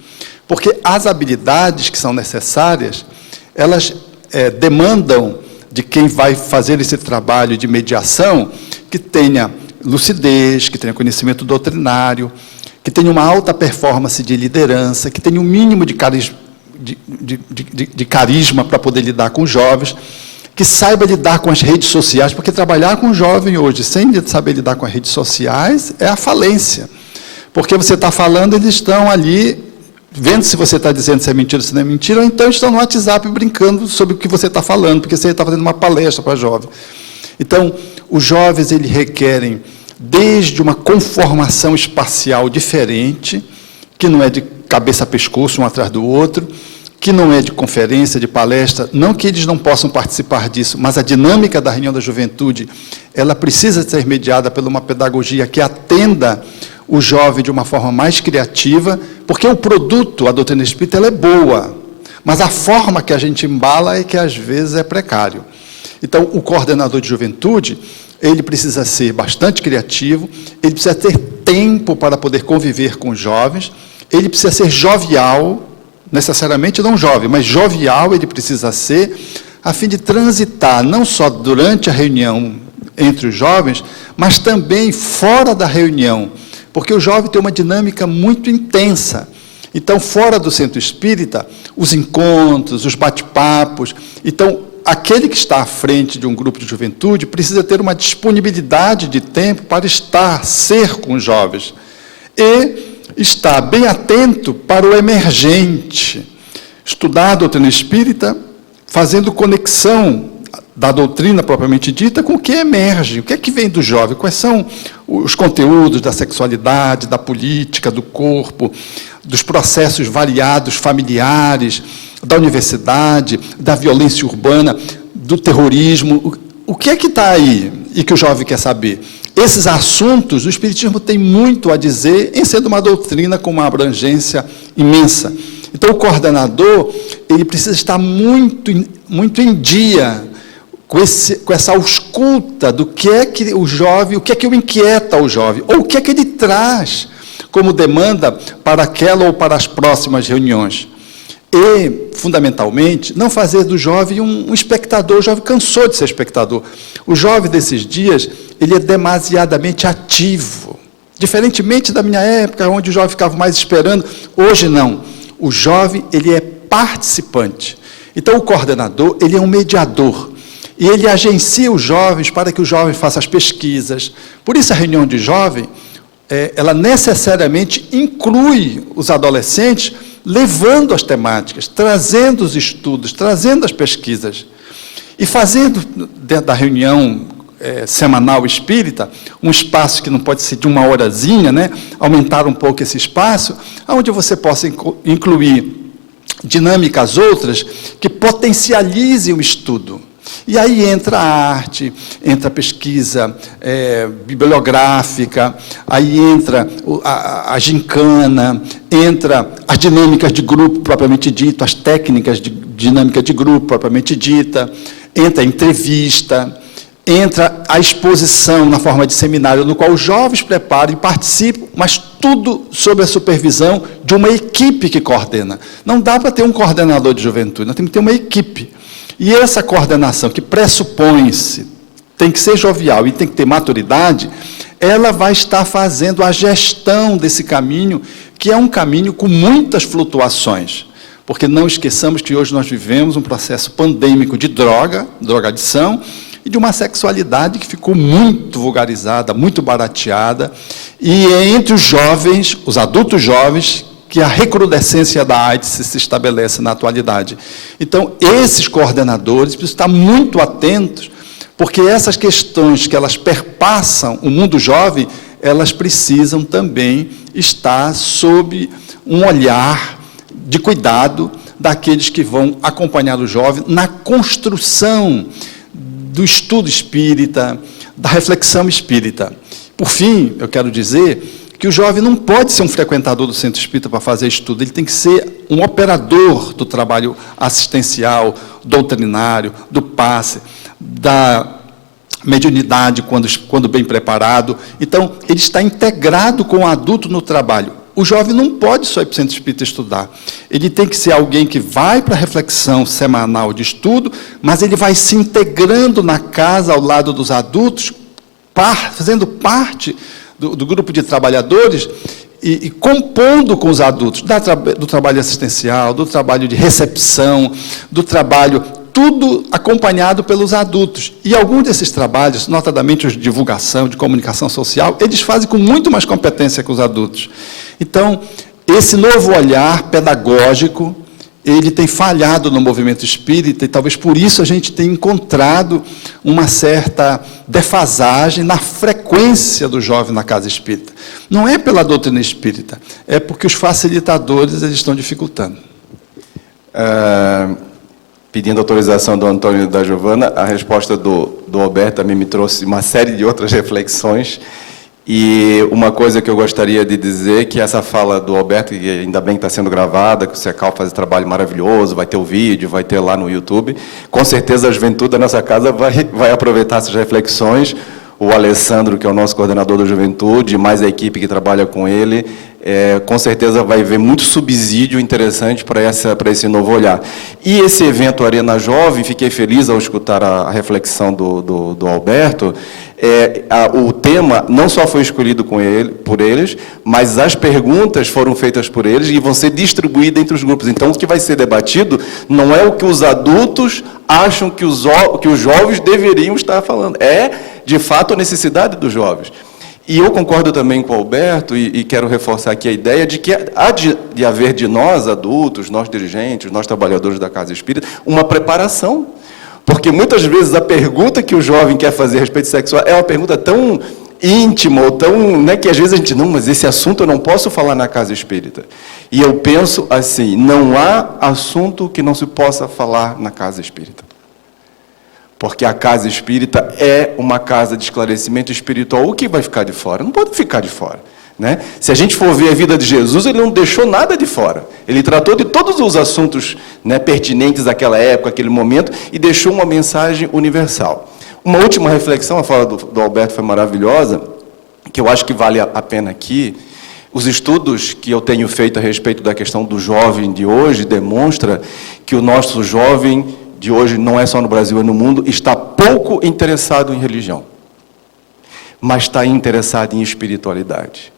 Porque as habilidades que são necessárias, elas demandam de quem vai fazer esse trabalho de mediação, que tenha lucidez, que tenha conhecimento doutrinário, que tenha uma alta performance de liderança, que tenha um mínimo de carisma para poder lidar com os jovens, que saiba lidar com as redes sociais, porque trabalhar com o jovem hoje sem saber lidar com as redes sociais é a falência. Porque você está falando, eles estão ali, vendo se você está dizendo se é mentira ou se não é mentira, ou então estão no WhatsApp brincando sobre o que você está falando, porque você está fazendo uma palestra para jovem. Então, os jovens, eles requerem, desde uma conformação espacial diferente, que não é de cabeça a pescoço, um atrás do outro, que não é de conferência, de palestra, não que eles não possam participar disso, mas a dinâmica da reunião da juventude, ela precisa ser mediada por uma pedagogia que atenda o jovem de uma forma mais criativa, porque o produto, a doutrina espírita, ela é boa, mas a forma que a gente embala é que às vezes é precário. Então, o coordenador de juventude, ele precisa ser bastante criativo, ele precisa ter tempo para poder conviver com os jovens, ele precisa ser jovial, necessariamente não jovem, mas jovial ele precisa ser, a fim de transitar, não só durante a reunião entre os jovens, mas também fora da reunião, porque o jovem tem uma dinâmica muito intensa. Então, fora do centro espírita, os encontros, os bate-papos, então, aquele que está à frente de um grupo de juventude precisa ter uma disponibilidade de tempo para ser com os jovens. E estar bem atento para o emergente. Estudar a doutrina espírita, fazendo conexão da doutrina propriamente dita com o que emerge, o que é que vem do jovem, quais são os conteúdos da sexualidade, da política, do corpo, dos processos variados familiares, da universidade, da violência urbana, do terrorismo, o que é que está aí e que o jovem quer saber? Esses assuntos, o Espiritismo tem muito a dizer em sendo uma doutrina com uma abrangência imensa. Então, o coordenador, ele precisa estar muito em dia com essa ausculta do que é que o jovem, o que é que o inquieta o jovem, ou o que é que ele traz como demanda para aquela ou para as próximas reuniões. E, fundamentalmente, não fazer do jovem um espectador. O jovem cansou de ser espectador. O jovem desses dias, ele é demasiadamente ativo. Diferentemente da minha época, onde o jovem ficava mais esperando, hoje não. O jovem, ele é participante. Então, o coordenador, ele é um mediador. E ele agencia os jovens para que o jovem faça as pesquisas. Por isso, a reunião de jovem, ela necessariamente inclui os adolescentes, levando as temáticas, trazendo os estudos, trazendo as pesquisas. E fazendo, dentro da reunião semanal espírita, um espaço que não pode ser de uma horazinha, né? Aumentar um pouco esse espaço, onde você possa incluir dinâmicas outras que potencializem o estudo. E aí entra a arte, entra a pesquisa bibliográfica, aí entra a gincana, entra as dinâmicas de grupo propriamente dito, as técnicas de dinâmica de grupo propriamente dita, entra a entrevista, entra a exposição na forma de seminário, no qual os jovens preparam e participam, mas tudo sob a supervisão de uma equipe que coordena. Não dá para ter um coordenador de juventude, nós temos que ter uma equipe. E essa coordenação, que pressupõe-se, tem que ser jovial e tem que ter maturidade, ela vai estar fazendo a gestão desse caminho, que é um caminho com muitas flutuações. Porque não esqueçamos que hoje nós vivemos um processo pandêmico de drogadição, e de uma sexualidade que ficou muito vulgarizada, muito barateada, e é entre os jovens, os adultos jovens, que a recrudescência da AIDS se estabelece na atualidade. Então, esses coordenadores precisam estar muito atentos, porque essas questões que elas perpassam o mundo jovem, elas precisam também estar sob um olhar de cuidado daqueles que vão acompanhar o jovem na construção do estudo espírita, da reflexão espírita. Por fim, eu quero dizer que o jovem não pode ser um frequentador do centro espírita para fazer estudo, ele tem que ser um operador do trabalho assistencial, doutrinário, do passe, da mediunidade, quando bem preparado. Então, ele está integrado com o adulto no trabalho. O jovem não pode só ir para o centro espírita estudar. Ele tem que ser alguém que vai para a reflexão semanal de estudo, mas ele vai se integrando na casa, ao lado dos adultos, fazendo parte do grupo de trabalhadores e compondo com os adultos, do trabalho assistencial, do trabalho de recepção, do trabalho, tudo acompanhado pelos adultos. E alguns desses trabalhos, notadamente os de divulgação, de comunicação social, eles fazem com muito mais competência que os adultos. Então, esse novo olhar pedagógico, ele tem falhado no movimento espírita, e talvez por isso a gente tenha encontrado uma certa defasagem na frequência do jovem na casa espírita. Não é pela doutrina espírita, é porque os facilitadores eles estão dificultando. Pedindo autorização do Antônio e da Giovana, a resposta do Alberto também me trouxe uma série de outras reflexões. E uma coisa que eu gostaria de dizer, que essa fala do Alberto, que ainda bem que está sendo gravada, que o Secal faz um trabalho maravilhoso, vai ter o vídeo, vai ter lá no YouTube, com certeza a juventude da nossa casa vai aproveitar essas reflexões. O Alessandro, que é o nosso coordenador da juventude, mais a equipe que trabalha com ele, com certeza vai ver muito subsídio interessante para esse novo olhar. E esse evento Arena Jovem, fiquei feliz ao escutar a reflexão do Alberto. O tema não só foi escolhido por eles, mas as perguntas foram feitas por eles e vão ser distribuídas entre os grupos. Então, o que vai ser debatido não é o que os adultos acham que os jovens deveriam estar falando. É, de fato, a necessidade dos jovens. E eu concordo também com o Alberto, e quero reforçar aqui a ideia de que há de haver de nós, adultos, nós dirigentes, nós trabalhadores da Casa Espírita, uma preparação. Porque muitas vezes a pergunta que o jovem quer fazer a respeito sexual é uma pergunta tão íntima, ou tão, né, que às vezes a gente, não, mas esse assunto eu não posso falar na Casa Espírita. E eu penso assim, não há assunto que não se possa falar na Casa Espírita. Porque a Casa Espírita é uma casa de esclarecimento espiritual. O que vai ficar de fora? Não pode ficar de fora. Né? Se a gente for ver a vida de Jesus, ele não deixou nada de fora. Ele tratou de todos os assuntos, né, pertinentes àquela época, àquele momento, e deixou uma mensagem universal. Uma última reflexão, a fala do Alberto foi maravilhosa, que eu acho que vale a pena aqui. Os estudos que eu tenho feito a respeito da questão do jovem de hoje demonstra que o nosso jovem de hoje, não é só no Brasil, é no mundo, está pouco interessado em religião, mas está interessado em espiritualidade.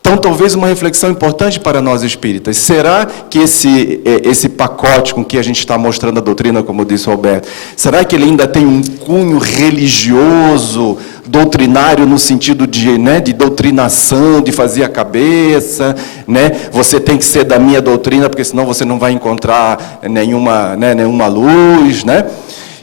Então, talvez uma reflexão importante para nós espíritas, será que esse pacote com que a gente está mostrando a doutrina, como disse o Alberto, será que ele ainda tem um cunho religioso, doutrinário, no sentido de, né, de doutrinação, de fazer a cabeça, né? Você tem que ser da minha doutrina, porque senão você não vai encontrar nenhuma luz, né?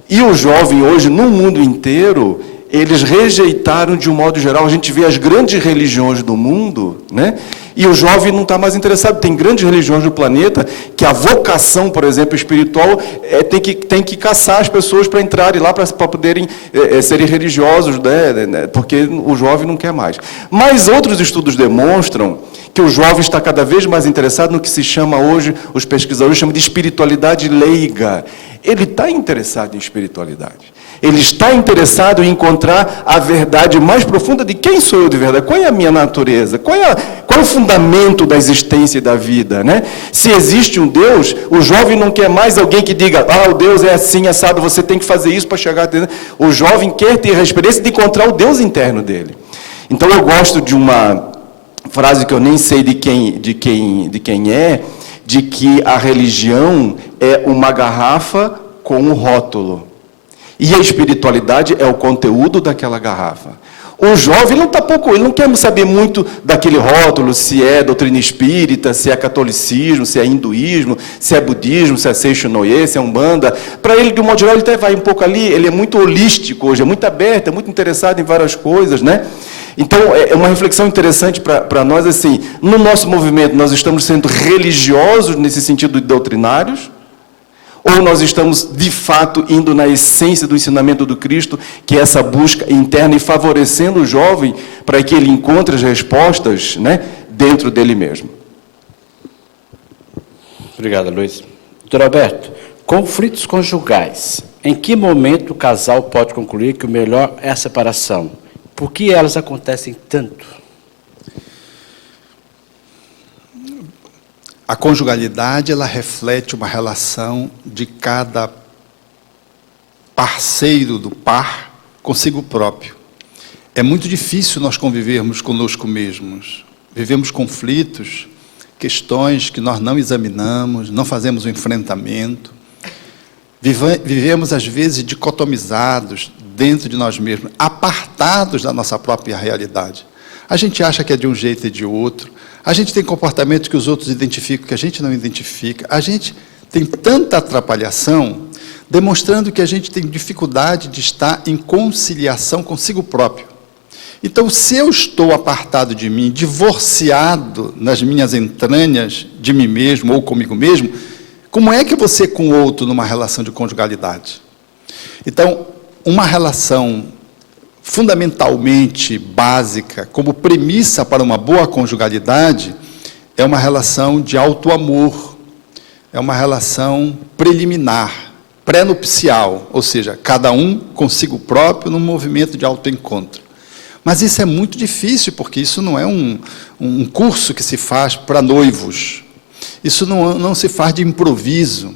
E o jovem hoje, no mundo inteiro, eles rejeitaram de um modo geral, a gente vê as grandes religiões do mundo, né? E o jovem não está mais interessado. Tem grandes religiões do planeta que a vocação, por exemplo, espiritual, tem que caçar as pessoas para entrarem lá, para poderem serem religiosos, né? Porque o jovem não quer mais. Mas outros estudos demonstram que o jovem está cada vez mais interessado no que se chama hoje, os pesquisadores chamam de espiritualidade leiga. Ele está interessado em espiritualidade. Ele está interessado em encontrar a verdade mais profunda de quem sou eu de verdade, qual é a minha natureza, qual é o fundamento da existência e da vida, né? Se existe um Deus, o jovem não quer mais alguém que diga, o Deus é assim, assado, você tem que fazer isso para chegar a Deus. O jovem quer ter a experiência de encontrar o Deus interno dele. Então eu gosto de uma frase que eu nem sei de quem é, de que a religião é uma garrafa com um rótulo. E a espiritualidade é o conteúdo daquela garrafa. O jovem ele não quer saber muito daquele rótulo, se é doutrina espírita, se é catolicismo, se é hinduísmo, se é budismo, se é Seishonoye, se é umbanda. Para ele, de um modo geral, ele até vai um pouco ali, ele é muito holístico hoje, é muito aberto, é muito interessado em várias coisas, né? Então, é uma reflexão interessante para nós, assim, no nosso movimento, nós estamos sendo religiosos nesse sentido de doutrinários, ou nós estamos, de fato, indo na essência do ensinamento do Cristo, que é essa busca interna e favorecendo o jovem para que ele encontre as respostas, né, dentro dele mesmo. Obrigado, Luiz. Doutor Alberto, conflitos conjugais. Em que momento o casal pode concluir que o melhor é a separação? Por que elas acontecem tanto? A conjugalidade, ela reflete uma relação de cada parceiro do par consigo próprio. É muito difícil nós convivermos conosco mesmos. Vivemos conflitos, questões que nós não examinamos, não fazemos o enfrentamento. Vivemos, às vezes, dicotomizados dentro de nós mesmos, apartados da nossa própria realidade. A gente acha que é de um jeito e de outro. A gente tem comportamentos que os outros identificam, que a gente não identifica. A gente tem tanta atrapalhação, demonstrando que a gente tem dificuldade de estar em conciliação consigo próprio. Então, se eu estou apartado de mim, divorciado nas minhas entranhas de mim mesmo ou comigo mesmo, como é que eu vou ser com o outro numa relação de conjugalidade? Então, uma relação fundamentalmente básica, como premissa para uma boa conjugalidade, é uma relação de auto-amor, é uma relação preliminar, pré-nupcial, ou seja, cada um consigo próprio num movimento de autoencontro. Mas isso é muito difícil, porque isso não é um curso que se faz para noivos. Isso não se faz de improviso.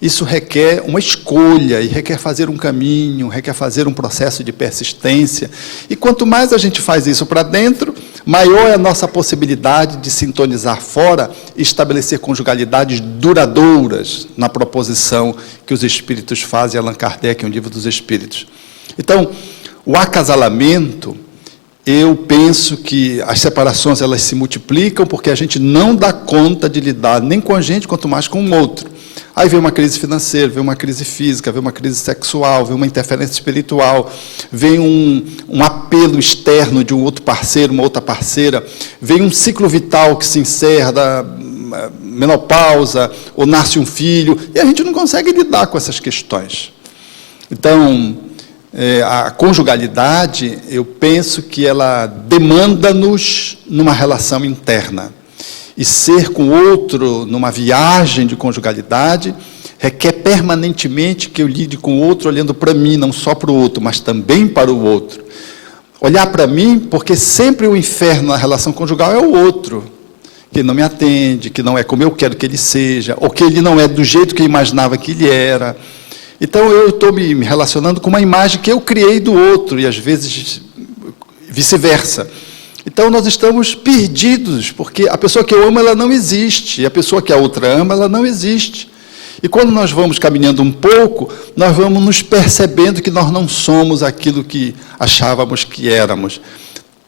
Isso requer uma escolha, e requer fazer um caminho, requer fazer um processo de persistência. E quanto mais a gente faz isso para dentro, maior é a nossa possibilidade de sintonizar fora e estabelecer conjugalidades duradouras na proposição que os Espíritos fazem, Allan Kardec, em O Livro dos Espíritos. Então, o acasalamento, eu penso que as separações elas se multiplicam porque a gente não dá conta de lidar nem com a gente, quanto mais com o outro. Aí vem uma crise financeira, vem uma crise física, vem uma crise sexual, vem uma interferência espiritual, vem um apelo externo de um outro parceiro, uma outra parceira, vem um ciclo vital que se encerra da menopausa, ou nasce um filho, e a gente não consegue lidar com essas questões. Então, a conjugalidade, eu penso que ela demanda-nos numa relação interna. E ser com outro numa viagem de conjugalidade requer permanentemente que eu lide com o outro olhando para mim, não só para o outro, mas também para o outro. Olhar para mim, porque sempre o inferno na relação conjugal é o outro, que não me atende, que não é como eu quero que ele seja, ou que ele não é do jeito que eu imaginava que ele era. Então, eu estou me relacionando com uma imagem que eu criei do outro, e às vezes vice-versa. Então, nós estamos perdidos, porque a pessoa que eu amo, ela não existe, e a pessoa que a outra ama, ela não existe. E quando nós vamos caminhando um pouco, nós vamos nos percebendo que nós não somos aquilo que achávamos que éramos.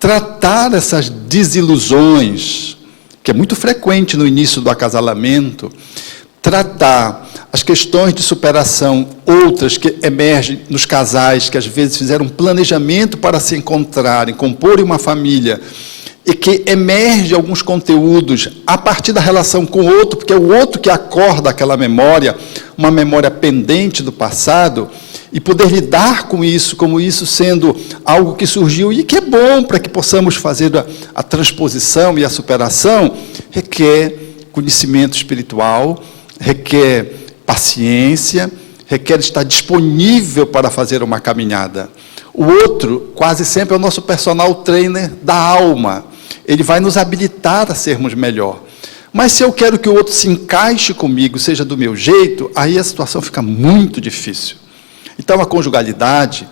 Tratar essas desilusões, que é muito frequente no início do acasalamento, tratar as questões de superação, outras que emergem nos casais, que às vezes fizeram um planejamento para se encontrarem, comporem uma família, e que emerge alguns conteúdos a partir da relação com o outro, porque é o outro que acorda aquela memória, uma memória pendente do passado, e poder lidar com isso, como isso sendo algo que surgiu, e que é bom para que possamos fazer a transposição e a superação, requer conhecimento espiritual, requer paciência, requer estar disponível para fazer uma caminhada. O outro, quase sempre, é o nosso personal trainer da alma. Ele vai nos habilitar a sermos melhor. Mas se eu quero que o outro se encaixe comigo, seja do meu jeito, aí a situação fica muito difícil. Então, a conjugalidade,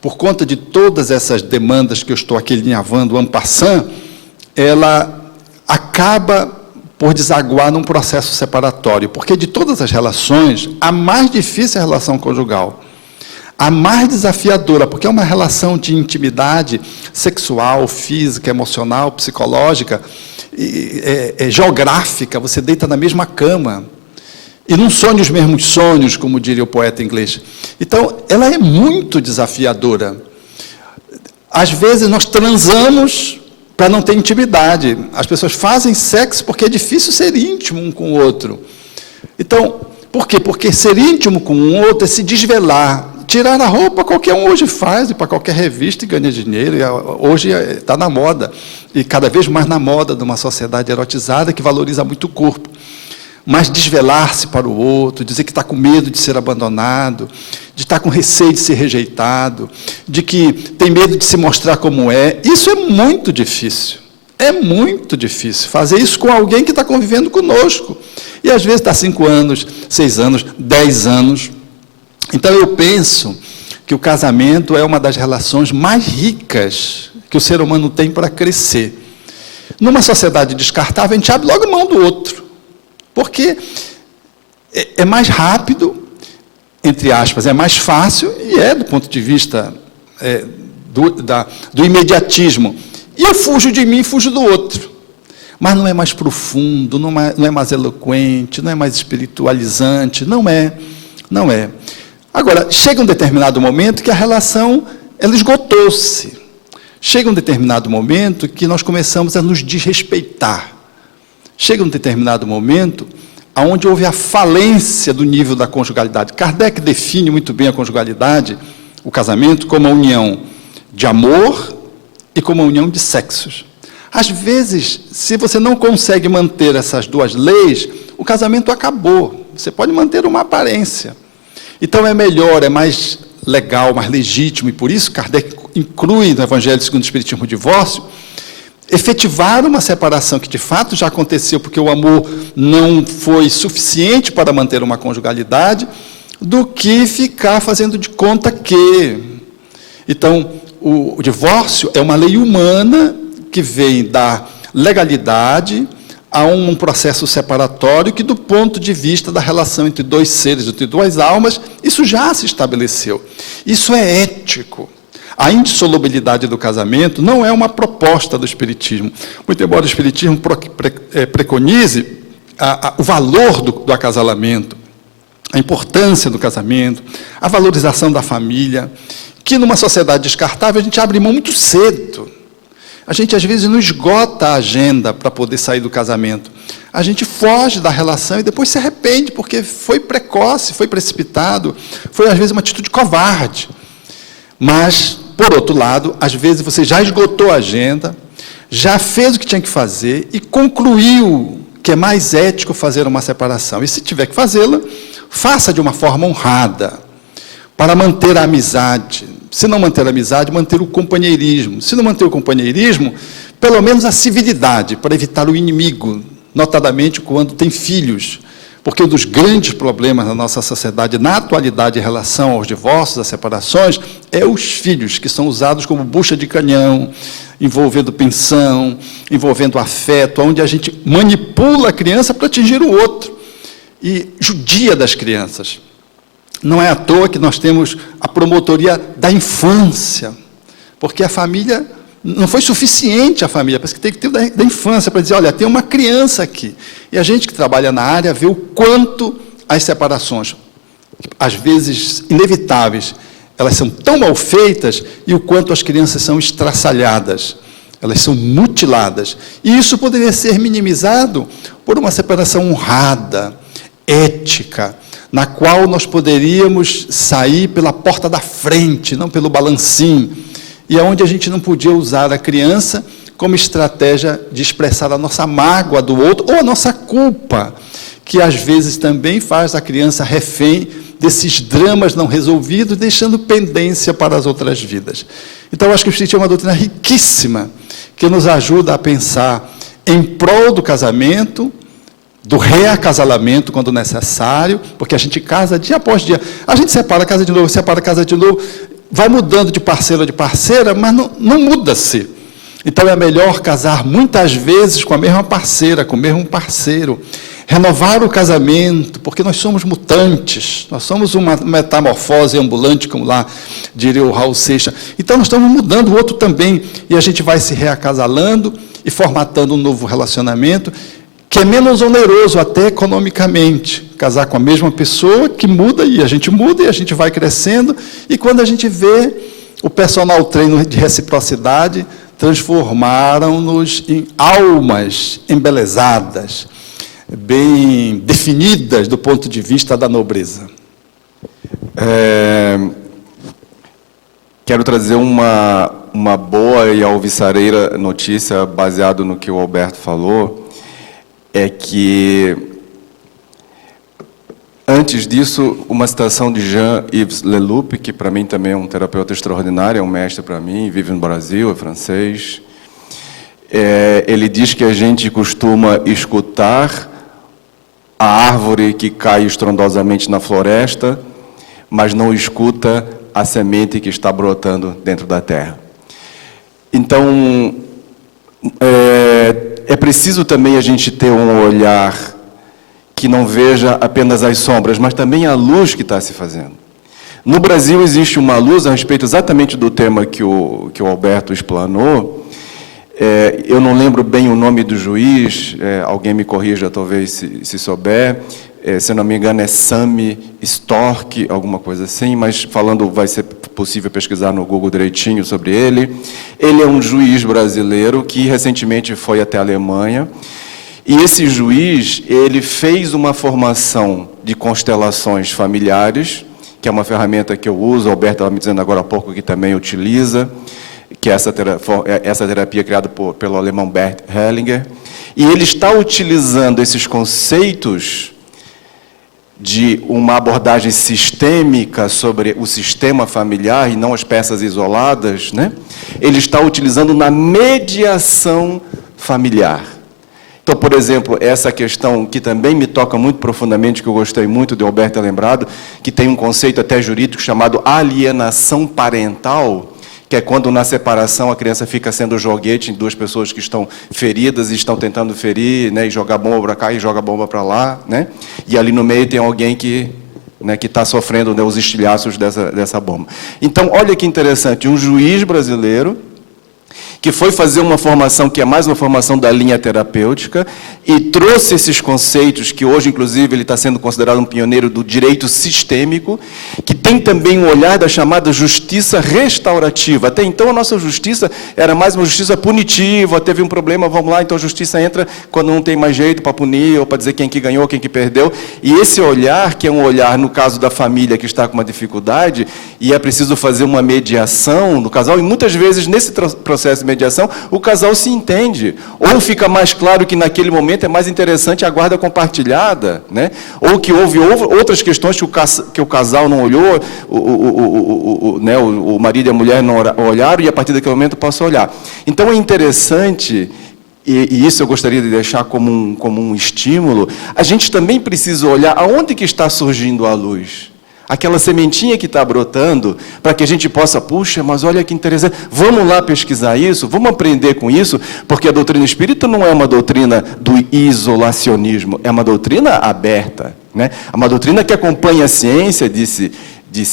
por conta de todas essas demandas que eu estou aqui alinhavando, en passant, ela acaba por desaguar num processo separatório, porque de todas as relações, a mais difícil é a relação conjugal, a mais desafiadora, porque é uma relação de intimidade sexual, física, emocional, psicológica, geográfica, você deita na mesma cama, e não sonha os mesmos sonhos, como diria o poeta inglês. Então, ela é muito desafiadora. Às vezes, nós transamos para não ter intimidade. As pessoas fazem sexo porque é difícil ser íntimo um com o outro. Então, por quê? Porque ser íntimo com um outro é se desvelar. Tirar a roupa, qualquer um hoje faz, e para qualquer revista e ganha dinheiro. E hoje está na moda, e cada vez mais na moda de uma sociedade erotizada que valoriza muito o corpo. Mas desvelar-se para o outro, dizer que está com medo de ser abandonado, de estar com receio de ser rejeitado, de que tem medo de se mostrar como é, isso é muito difícil. É muito difícil fazer isso com alguém que está convivendo conosco. E às vezes está 5 anos, 6 anos, 10 anos. Então eu penso que o casamento é uma das relações mais ricas que o ser humano tem para crescer. Numa sociedade descartável, a gente abre logo mão do outro. Porque é mais rápido, entre aspas, é mais fácil, e é do ponto de vista do imediatismo. E eu fujo de mim, fujo do outro. Mas não é mais profundo, não é mais eloquente, não é mais espiritualizante, não é. Agora, chega um determinado momento que a relação ela esgotou-se. Chega um determinado momento que nós começamos a nos desrespeitar. Chega um determinado momento onde houve a falência do nível da conjugalidade. Kardec define muito bem a conjugalidade, o casamento, como a união de amor e como a união de sexos. Às vezes, se você não consegue manter essas duas leis, o casamento acabou. Você pode manter uma aparência. Então é melhor, é mais legal, mais legítimo, e por isso Kardec inclui no Evangelho segundo o Espiritismo o divórcio, efetivar uma separação que de fato já aconteceu porque o amor não foi suficiente para manter uma conjugalidade, do que ficar fazendo de conta que. Então, o divórcio é uma lei humana que vem dar legalidade a um processo separatório que, do ponto de vista da relação entre dois seres, entre duas almas, isso já se estabeleceu. Isso é ético. A indissolubilidade do casamento não é uma proposta do Espiritismo. Muito embora o Espiritismo preconize o valor do acasalamento, a importância do casamento, a valorização da família, que numa sociedade descartável a gente abre mão muito cedo. A gente, às vezes, não esgota a agenda para poder sair do casamento. A gente foge da relação e depois se arrepende, porque foi precoce, foi precipitado, foi, às vezes, uma atitude covarde. Mas, por outro lado, às vezes você já esgotou a agenda, já fez o que tinha que fazer e concluiu que é mais ético fazer uma separação. E se tiver que fazê-la, faça de uma forma honrada, para manter a amizade. Se não manter a amizade, manter o companheirismo. Se não manter o companheirismo, pelo menos a civilidade, para evitar o inimigo, notadamente quando tem filhos. Porque um dos grandes problemas da nossa sociedade, na atualidade, em relação aos divórcios, às separações, é os filhos, que são usados como bucha de canhão, envolvendo pensão, envolvendo afeto, onde a gente manipula a criança para atingir o outro. E judia das crianças. Não é à toa que nós temos a promotoria da infância, porque a família, não foi suficiente a família, parece que tem que ter da infância, para dizer, olha, tem uma criança aqui. E a gente que trabalha na área vê o quanto as separações, às vezes inevitáveis, elas são tão mal feitas, e o quanto as crianças são estraçalhadas, elas são mutiladas. E isso poderia ser minimizado por uma separação honrada, ética, na qual nós poderíamos sair pela porta da frente, não pelo balancinho, e onde a gente não podia usar a criança como estratégia de expressar a nossa mágoa do outro, ou a nossa culpa, que às vezes também faz a criança refém desses dramas não resolvidos, deixando pendência para as outras vidas. Então, eu acho que o Espiritismo é uma doutrina riquíssima, que nos ajuda a pensar em prol do casamento, do reacasalamento quando necessário, porque a gente casa dia após dia. A gente separa, casa de novo, separa, casa de novo, vai mudando de parceiro a de parceira, mas não muda-se. Então é melhor casar muitas vezes com a mesma parceira, com o mesmo parceiro. Renovar o casamento, porque nós somos mutantes, nós somos uma metamorfose ambulante, como lá diria o Raul Seixas. Então nós estamos mudando o outro também, e a gente vai se reacasalando e formatando um novo relacionamento, que é menos oneroso até economicamente, casar com a mesma pessoa que muda, e a gente vai crescendo, e quando a gente vê o personal trainer de reciprocidade, transformaram-nos em almas embelezadas, bem definidas do ponto de vista da nobreza. Quero trazer uma boa e alvissareira notícia, baseado no que o Alberto falou, é que, antes disso, uma citação de Jean-Yves Leloup, que para mim também é um terapeuta extraordinário, é um mestre para mim, vive no Brasil, é francês. Ele diz que a gente costuma escutar a árvore que cai estrondosamente na floresta, mas não escuta a semente que está brotando dentro da terra. Então, é preciso também a gente ter um olhar que não veja apenas as sombras, mas também a luz que está se fazendo. No Brasil existe uma luz a respeito exatamente do tema que o Alberto explanou. Eu não lembro bem o nome do juiz, alguém me corrija talvez se souber, se não me engano é Sami Stork, alguma coisa assim, mas falando, vai ser possível pesquisar no Google direitinho sobre ele. Ele é um juiz brasileiro que recentemente foi até a Alemanha, e esse juiz, ele fez uma formação de constelações familiares, que é uma ferramenta que eu uso, o Alberto estava me dizendo agora há pouco que também utiliza, que é essa terapia criada pelo alemão Bert Hellinger, e ele está utilizando esses conceitos de uma abordagem sistêmica sobre o sistema familiar e não as peças isoladas, né? Ele está utilizando na mediação familiar. Então, por exemplo, essa questão que também me toca muito profundamente, que eu gostei muito de Alberto ter lembrado, que tem um conceito até jurídico chamado alienação parental, que é quando na separação a criança fica sendo joguete em duas pessoas que estão feridas e estão tentando ferir, né, e jogar bomba para cá e joga bomba para lá, né? E ali no meio tem alguém que está sofrendo, né, os estilhaços dessa bomba. Então, olha que interessante, um juiz brasileiro que foi fazer uma formação que é mais uma formação da linha terapêutica e trouxe esses conceitos que hoje, inclusive, ele está sendo considerado um pioneiro do direito sistêmico, que tem também um olhar da chamada justiça restaurativa. Até então, a nossa justiça era mais uma justiça punitiva, teve um problema, vamos lá, então a justiça entra quando não tem mais jeito para punir, ou para dizer quem que ganhou, quem que perdeu. E esse olhar, que é um olhar, no caso da família que está com uma dificuldade, e é preciso fazer uma mediação no casal, e muitas vezes, nesse processo de mediação, o casal se entende. Ou fica mais claro que naquele momento é mais interessante a guarda compartilhada, né? Ou que houve outras questões que o casal não olhou, né, o marido e a mulher não olharam, e a partir daquele momento passou a olhar. Então é interessante, e isso eu gostaria de deixar como um estímulo, a gente também precisa olhar aonde que está surgindo a luz. Aquela sementinha que está brotando, para que a gente possa, puxa, mas olha que interessante, vamos lá pesquisar isso, vamos aprender com isso, porque a doutrina espírita não é uma doutrina do isolacionismo, é uma doutrina aberta, né? É uma doutrina que acompanha a ciência, disse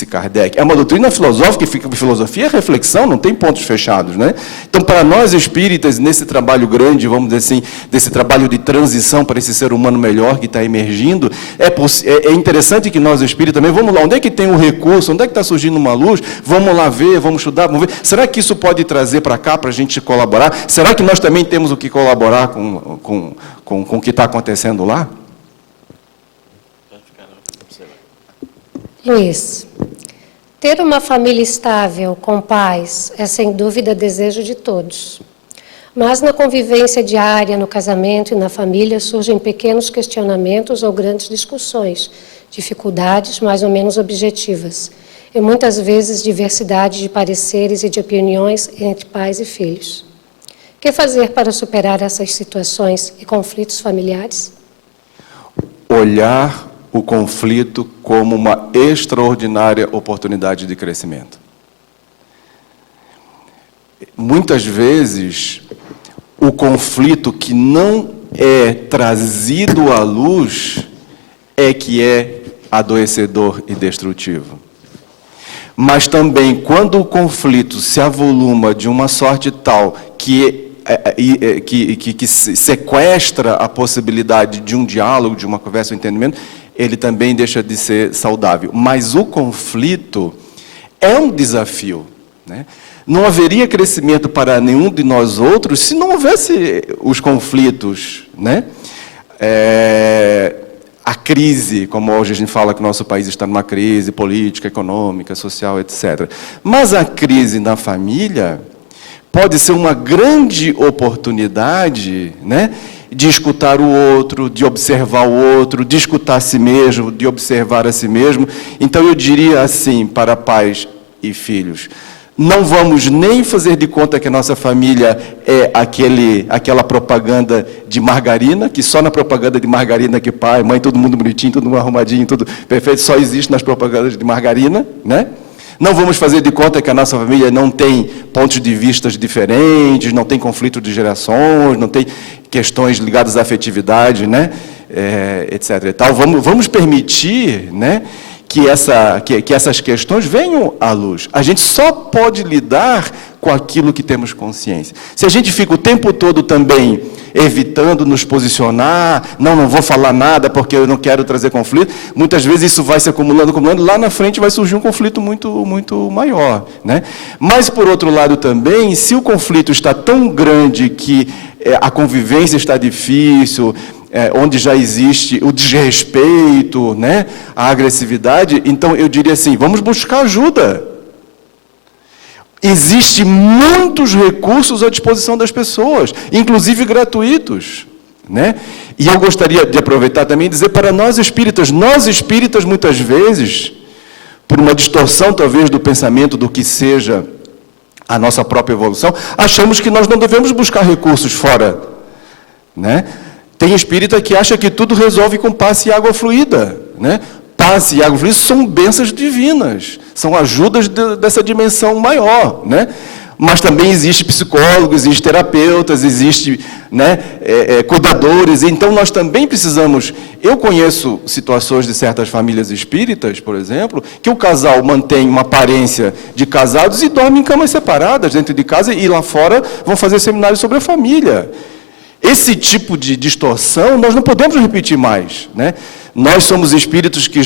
Kardec. É uma doutrina filosófica, que filosofia é reflexão, não tem pontos fechados, né? Então, para nós espíritas, nesse trabalho grande, vamos dizer assim, desse trabalho de transição para esse ser humano melhor que está emergindo, é interessante que nós espíritas também, vamos lá, onde é que tem um recurso, onde é que está surgindo uma luz, vamos lá ver, vamos estudar, vamos ver, será que isso pode trazer para cá, para a gente colaborar? Será que nós também temos o que colaborar com o que está acontecendo lá? Luiz, ter uma família estável, com paz, é sem dúvida desejo de todos. Mas na convivência diária, no casamento e na família, surgem pequenos questionamentos ou grandes discussões, dificuldades mais ou menos objetivas, e muitas vezes diversidade de pareceres e de opiniões entre pais e filhos. O que fazer para superar essas situações e conflitos familiares? Olhar o conflito como uma extraordinária oportunidade de crescimento. Muitas vezes, o conflito que não é trazido à luz é que é adoecedor e destrutivo. Mas também, quando o conflito se avoluma de uma sorte tal que sequestra a possibilidade de um diálogo, de uma conversa, um entendimento, ele também deixa de ser saudável. Mas o conflito é um desafio, né? Não haveria crescimento para nenhum de nós outros se não houvesse os conflitos, né? A crise, como hoje a gente fala que o nosso país está numa crise política, econômica, social, etc. Mas a crise na família pode ser uma grande oportunidade, né, de escutar o outro, de observar o outro, de escutar a si mesmo, de observar a si mesmo. Então, eu diria assim, para pais e filhos, não vamos nem fazer de conta que a nossa família é aquela propaganda de margarina, que só na propaganda de margarina que pai, mãe, todo mundo bonitinho, todo mundo arrumadinho, tudo perfeito, só existe nas propagandas de margarina, né? Não vamos fazer de conta que a nossa família não tem pontos de vista diferentes, não tem conflito de gerações, não tem questões ligadas à afetividade, né? etc. E tal. Vamos permitir, né, que essas questões venham à luz. A gente só pode lidar com aquilo que temos consciência. Se a gente fica o tempo todo também evitando nos posicionar, não vou falar nada porque eu não quero trazer conflito, muitas vezes isso vai se acumulando, lá na frente vai surgir um conflito muito maior, né? Mas, por outro lado também, se o conflito está tão grande que a convivência está difícil, onde já existe o desrespeito, né, a agressividade, então eu diria assim, vamos buscar ajuda. Existem muitos recursos à disposição das pessoas, inclusive gratuitos, né? E eu gostaria de aproveitar também e dizer para nós espíritas muitas vezes, por uma distorção talvez do pensamento do que seja a nossa própria evolução, achamos que nós não devemos buscar recursos fora, né? Tem espírita que acha que tudo resolve com passe e água fluida, né? Passe e água fluida são bênçãos divinas, são ajudas dessa dimensão maior, né? Mas também existe psicólogos, existe terapeutas, existe, né, cuidadores. Então nós também precisamos. Eu conheço situações de certas famílias espíritas, por exemplo, que o casal mantém uma aparência de casados e dorme em camas separadas dentro de casa e lá fora vão fazer seminários sobre a família. Esse tipo de distorção nós não podemos repetir mais, né? Nós somos espíritos que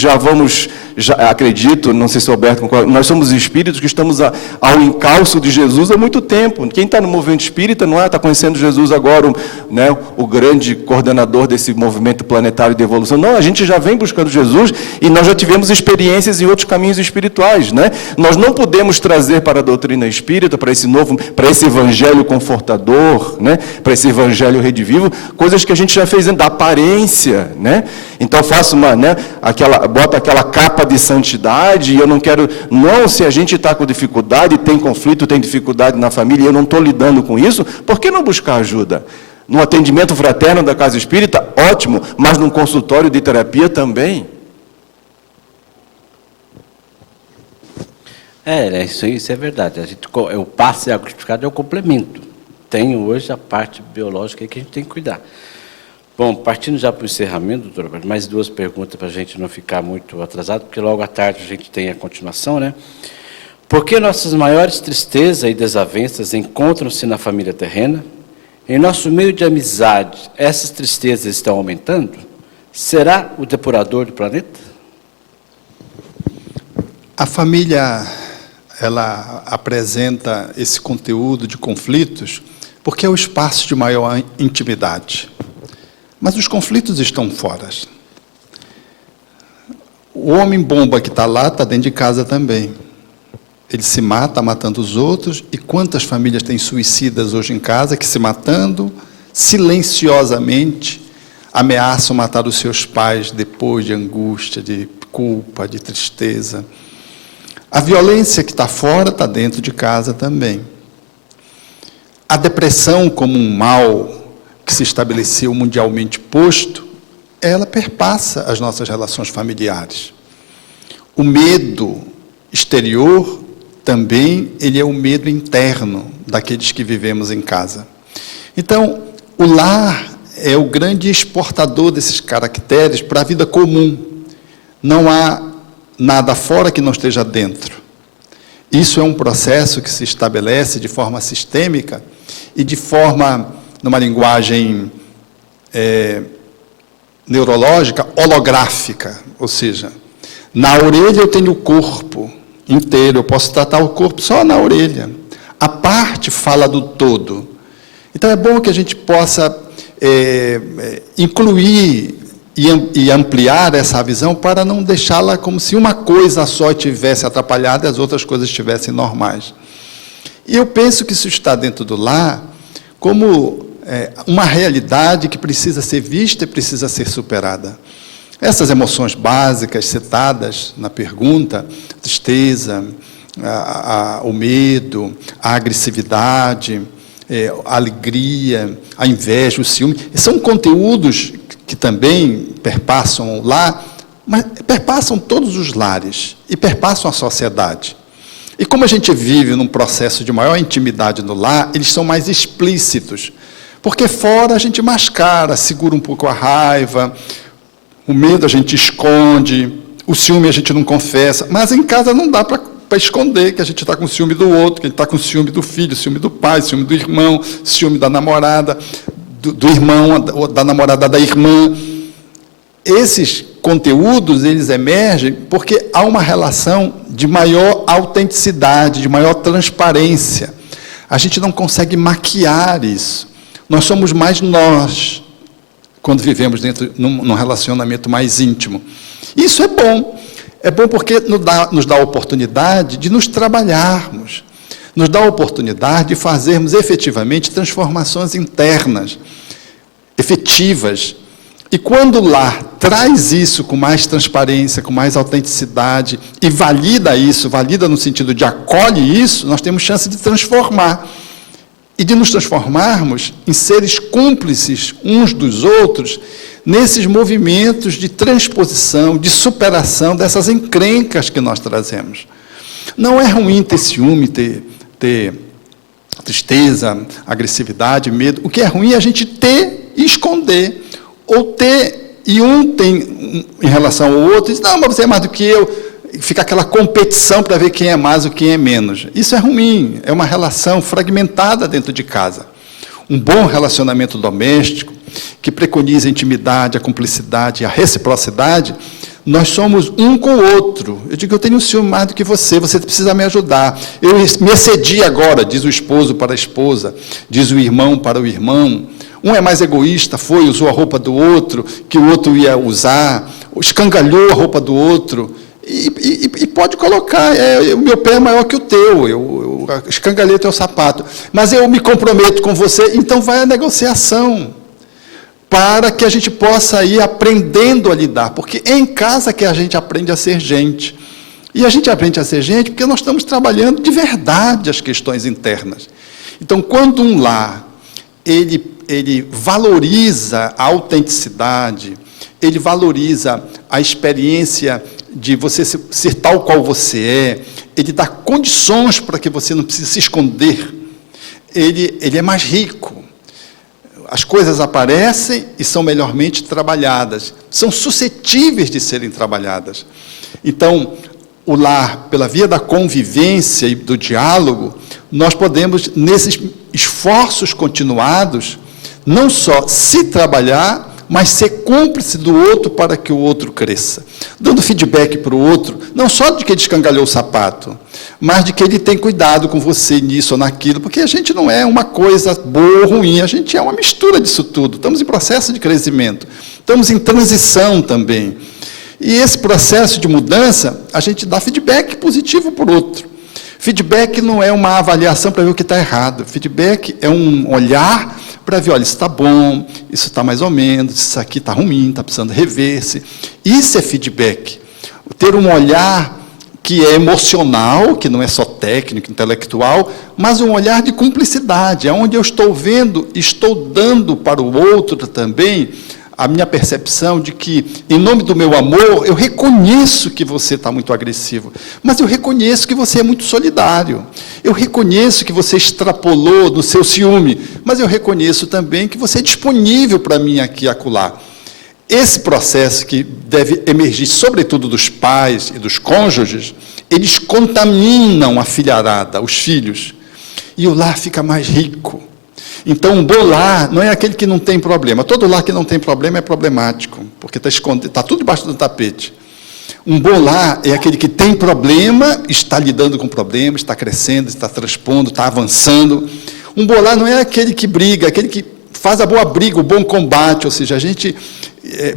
acredito, não sei se o Alberto concorda, nós somos espíritos que estamos ao encalço de Jesus há muito tempo. Quem está no movimento espírita não está conhecendo Jesus agora, né, o grande coordenador desse movimento planetário de evolução. Não, a gente já vem buscando Jesus e nós já tivemos experiências em outros caminhos espirituais, né? Nós não podemos trazer para a doutrina espírita, para esse evangelho confortador, né, para esse evangelho redivivo, coisas que a gente já fez dentro da aparência, né? Então faço bota aquela capa de santidade e eu não quero. Não, se a gente está com dificuldade, tem conflito, tem dificuldade na família, e eu não estou lidando com isso, por que não buscar ajuda? No atendimento fraterno da casa espírita, ótimo, mas num consultório de terapia também. Isso é verdade. O passe agressificado é o complemento. Tem hoje a parte biológica que a gente tem que cuidar. Bom, partindo já para o encerramento, doutor Alberto, mais duas perguntas para a gente não ficar muito atrasado, porque logo à tarde a gente tem a continuação, né? Por que nossas maiores tristezas e desavenças encontram-se na família terrena? Em nosso meio de amizade, essas tristezas estão aumentando? Será o depurador do planeta? A família, ela apresenta esse conteúdo de conflitos porque é o espaço de maior intimidade. Mas os conflitos estão fora. O homem-bomba que está lá, está dentro de casa também. Ele se mata, matando os outros. E quantas famílias têm suicidas hoje em casa, que se matando, silenciosamente, ameaçam matar os seus pais depois de angústia, de culpa, de tristeza. A violência que está fora, está dentro de casa também. A depressão como um mal que se estabeleceu mundialmente posto, ela perpassa as nossas relações familiares. O medo exterior também, ele é o medo interno daqueles que vivemos em casa. Então, o lar é o grande exportador desses caracteres para a vida comum. Não há nada fora que não esteja dentro. Isso é um processo que se estabelece de forma sistêmica e de forma, numa linguagem neurológica, holográfica, ou seja, na orelha eu tenho o corpo inteiro, eu posso tratar o corpo só na orelha. A parte fala do todo. Então é bom que a gente possa incluir e ampliar essa visão para não deixá-la como se uma coisa só tivesse atrapalhado e as outras coisas estivessem normais. E eu penso que isso está dentro do lar como uma realidade que precisa ser vista e precisa ser superada. Essas emoções básicas citadas na pergunta, a tristeza, o medo, a agressividade, a alegria, a inveja, o ciúme, são conteúdos que também perpassam o lar, mas perpassam todos os lares e perpassam a sociedade. E como a gente vive num processo de maior intimidade no lar, eles são mais explícitos, Porque fora a gente mascara, segura um pouco a raiva, o medo a gente esconde, o ciúme a gente não confessa, mas em casa não dá para esconder que a gente está com ciúme do outro, que a gente está com ciúme do filho, ciúme do pai, ciúme do irmão, ciúme da namorada, do irmão, da namorada da irmã. Esses conteúdos, eles emergem porque há uma relação de maior autenticidade, de maior transparência. A gente não consegue maquiar isso. Nós somos mais nós, quando vivemos dentro num relacionamento mais íntimo. Isso é bom. É bom porque nos dá a oportunidade de nos trabalharmos, nos dá a oportunidade de fazermos efetivamente transformações internas, efetivas. E quando o lar traz isso com mais transparência, com mais autenticidade, e valida isso, valida no sentido de acolhe isso, nós temos chance de transformar. E de nos transformarmos em seres cúmplices uns dos outros, nesses movimentos de transposição, de superação dessas encrencas que nós trazemos. Não é ruim ter ciúme, ter tristeza, agressividade, medo. O que é ruim é a gente ter e esconder. Ou ter, e um tem em relação ao outro, diz, não, mas você é mais do que eu, fica aquela competição para ver quem é mais ou quem é menos. Isso é ruim, é uma relação fragmentada dentro de casa. Um bom relacionamento doméstico, que preconiza a intimidade, a cumplicidade, a reciprocidade, nós somos um com o outro. Eu digo, eu tenho um ciúme mais do que você precisa me ajudar. Eu me excedi agora, diz o esposo para a esposa, diz o irmão para o irmão. Um é mais egoísta, usou a roupa do outro, que o outro ia usar, escangalhou a roupa do outro, e pode colocar, o meu pé é maior que o teu, eu escangalhei o teu sapato, mas eu me comprometo com você, então vai a negociação, para que a gente possa ir aprendendo a lidar, porque é em casa que a gente aprende a ser gente. E a gente aprende a ser gente porque nós estamos trabalhando de verdade as questões internas. Então, quando um lar, ele valoriza a autenticidade, ele valoriza a experiência de você ser tal qual você é, ele dá condições para que você não precise se esconder, ele é mais rico. As coisas aparecem e são melhormente trabalhadas, são suscetíveis de serem trabalhadas. Então, o lar, pela via da convivência e do diálogo, nós podemos, nesses esforços continuados, não só se trabalhar, mas ser cúmplice do outro para que o outro cresça. Dando feedback para o outro, não só de que ele escangalhou o sapato, mas de que ele tem cuidado com você nisso ou naquilo, porque a gente não é uma coisa boa ou ruim, a gente é uma mistura disso tudo. Estamos em processo de crescimento, estamos em transição também. E esse processo de mudança, a gente dá feedback positivo para o outro. Feedback não é uma avaliação para ver o que está errado. Feedback é um olhar para ver, olha, isso está bom, isso está mais ou menos, isso aqui está ruim, está precisando rever-se. Isso é feedback. Ter um olhar que é emocional, que não é só técnico, intelectual, mas um olhar de cumplicidade, onde eu estou vendo, estou dando para o outro também a minha percepção de que, em nome do meu amor, eu reconheço que você está muito agressivo, mas eu reconheço que você é muito solidário, eu reconheço que você extrapolou no seu ciúme, mas eu reconheço também que você é disponível para mim aqui e acolá. Esse processo que deve emergir, sobretudo dos pais e dos cônjuges, eles contaminam a filharada, os filhos, e o lar fica mais rico. Então, um bom lar não é aquele que não tem problema. Todo lar que não tem problema é problemático, porque está escondido, está tudo debaixo do tapete. Um bom lar é aquele que tem problema, está lidando com o problema, está crescendo, está transpondo, está avançando. Um bom lar não é aquele que briga, aquele que faz a boa briga, o bom combate, ou seja, a gente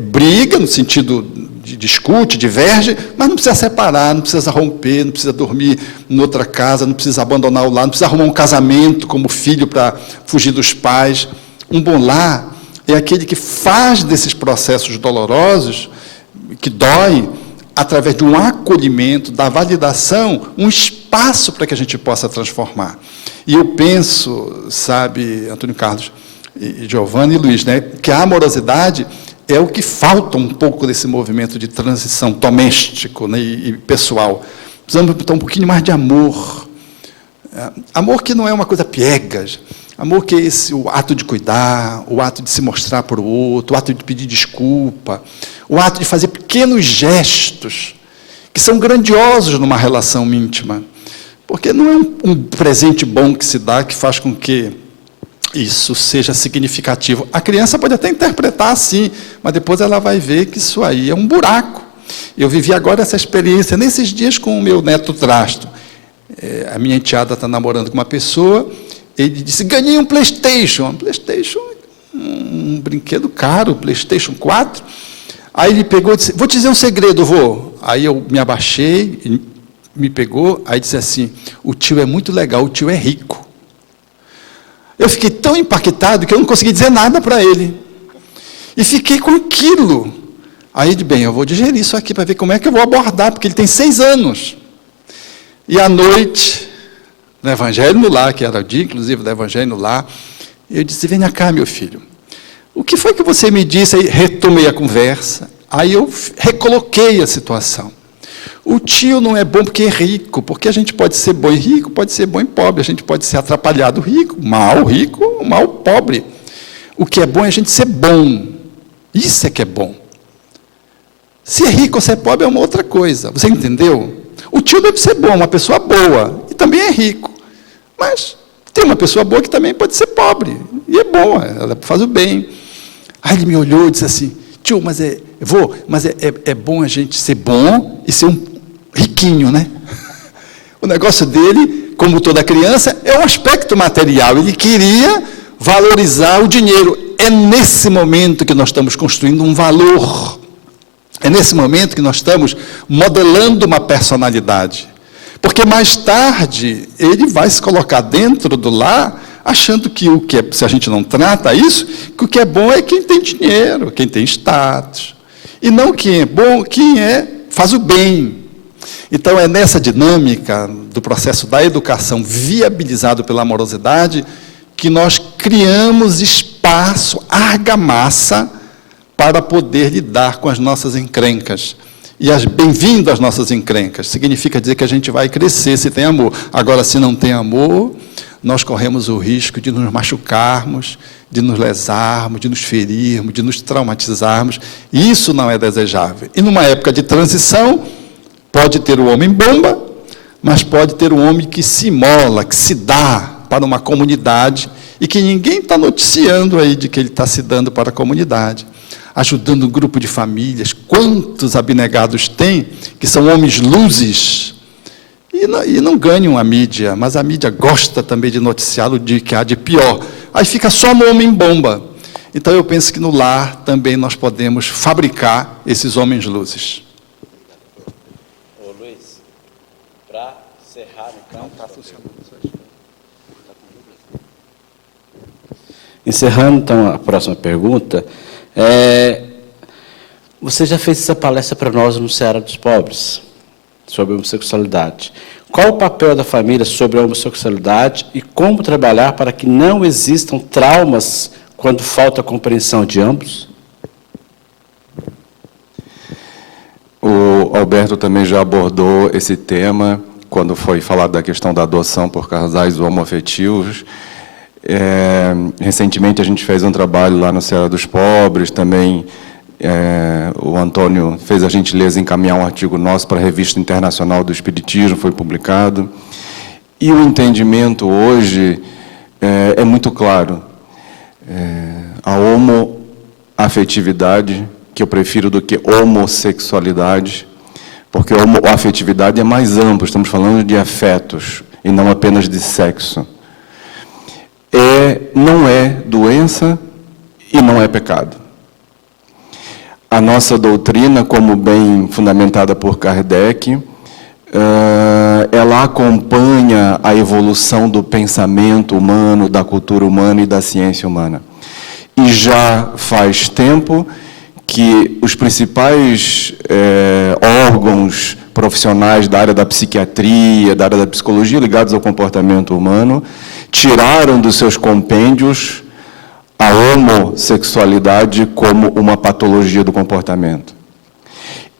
briga no sentido de discute, diverge, mas não precisa separar, não precisa romper, não precisa dormir em outra casa, não precisa abandonar o lar, não precisa arrumar um casamento como filho para fugir dos pais. Um bom lar é aquele que faz desses processos dolorosos, que doem, através de um acolhimento, da validação, um espaço para que a gente possa transformar. E eu penso, sabe, Antônio Carlos, e Giovanni e Luiz, né, que a amorosidade é o que falta um pouco desse movimento de transição doméstico, né, e pessoal. Precisamos botar um pouquinho mais de amor. Amor que não é uma coisa piegas, Amor que é esse, o ato de cuidar, o ato de se mostrar para o outro, o ato de pedir desculpa, o ato de fazer pequenos gestos, que são grandiosos numa relação íntima. Porque não é um presente bom que se dá, que faz com que isso seja significativo. A criança pode até interpretar assim, mas depois ela vai ver que isso aí é um buraco. Eu vivi agora essa experiência nesses dias com o meu neto Trasto. A minha enteada está namorando com uma pessoa, ele disse, ganhei um PlayStation. Um PlayStation, um brinquedo caro, PlayStation 4. Aí ele pegou e disse, vou te dizer um segredo, vô. Aí eu me abaixei, ele me pegou, aí disse assim, o tio é muito legal, o tio é rico. Eu fiquei tão impactado que eu não consegui dizer nada para ele. E fiquei com aquilo. Aí, bem, eu vou digerir isso aqui para ver como é que eu vou abordar, porque ele tem 6 anos. E à noite, no Evangelho no Lar, que era o dia, inclusive, do Evangelho no Lar, eu disse, vem cá, meu filho, o que foi que você me disse? Aí retomei a conversa, aí eu recoloquei a situação. O tio não é bom porque é rico, porque a gente pode ser bom e rico, pode ser bom e pobre, a gente pode ser atrapalhado rico, mal pobre. O que é bom é a gente ser bom, isso é que é bom. Se é rico ou se é pobre é uma outra coisa, você entendeu? O tio deve ser bom, uma pessoa boa, e também é rico. Mas tem uma pessoa boa que também pode ser pobre, e é boa, ela faz o bem. Aí ele me olhou e disse assim, tio, mas é bom a gente ser bom e ser um riquinho, né? O negócio dele, como toda criança, é um aspecto material, ele queria valorizar o dinheiro. É nesse momento que nós estamos construindo um valor. É nesse momento que nós estamos modelando uma personalidade. Porque mais tarde, ele vai se colocar dentro do lar, achando que o que é, se a gente não trata isso, que o que é bom é quem tem dinheiro, quem tem status. E não quem é bom, quem faz o bem. Então, é nessa dinâmica do processo da educação viabilizado pela amorosidade que nós criamos espaço, argamassa, para poder lidar com as nossas encrencas. E as bem-vindo às nossas encrencas. Significa dizer que a gente vai crescer se tem amor. Agora, se não tem amor, nós corremos o risco de nos machucarmos, de nos lesarmos, de nos ferirmos, de nos traumatizarmos. E isso não é desejável. E numa época de transição, pode ter o homem bomba, mas pode ter o homem que se imola, que se dá para uma comunidade e que ninguém está noticiando aí de que ele está se dando para a comunidade. Ajudando um grupo de famílias. Quantos abnegados tem, que são homens luzes, e não ganham a mídia, mas a mídia gosta também de noticiá-lo de que há de pior. Aí fica só no homem-bomba. Então, eu penso que no lar também nós podemos fabricar esses homens luzes. Ô, Luiz, para encerrar, então... Não está funcionando. Encerrando, então, a próxima pergunta... Você já fez essa palestra para nós no Ceará dos Pobres, sobre a homossexualidade. Qual o papel da família sobre a homossexualidade e como trabalhar para que não existam traumas quando falta a compreensão de ambos? O Alberto também já abordou esse tema quando foi falado da questão da adoção por casais homoafetivos. Recentemente a gente fez um trabalho lá no Ceará dos Pobres, também o Antônio fez a gentileza de encaminhar um artigo nosso para a Revista Internacional do Espiritismo, foi publicado. E o entendimento hoje é muito claro. A homoafetividade, que eu prefiro do que homossexualidade, porque a homoafetividade é mais ampla, estamos falando de afetos, e não apenas de sexo. Não é doença e não é pecado. A nossa doutrina, como bem fundamentada por Kardec, ela acompanha a evolução do pensamento humano, da cultura humana e da ciência humana. E já faz tempo que os principais órgãos profissionais da área da psiquiatria, da área da psicologia ligados ao comportamento humano, tiraram dos seus compêndios a homossexualidade como uma patologia do comportamento.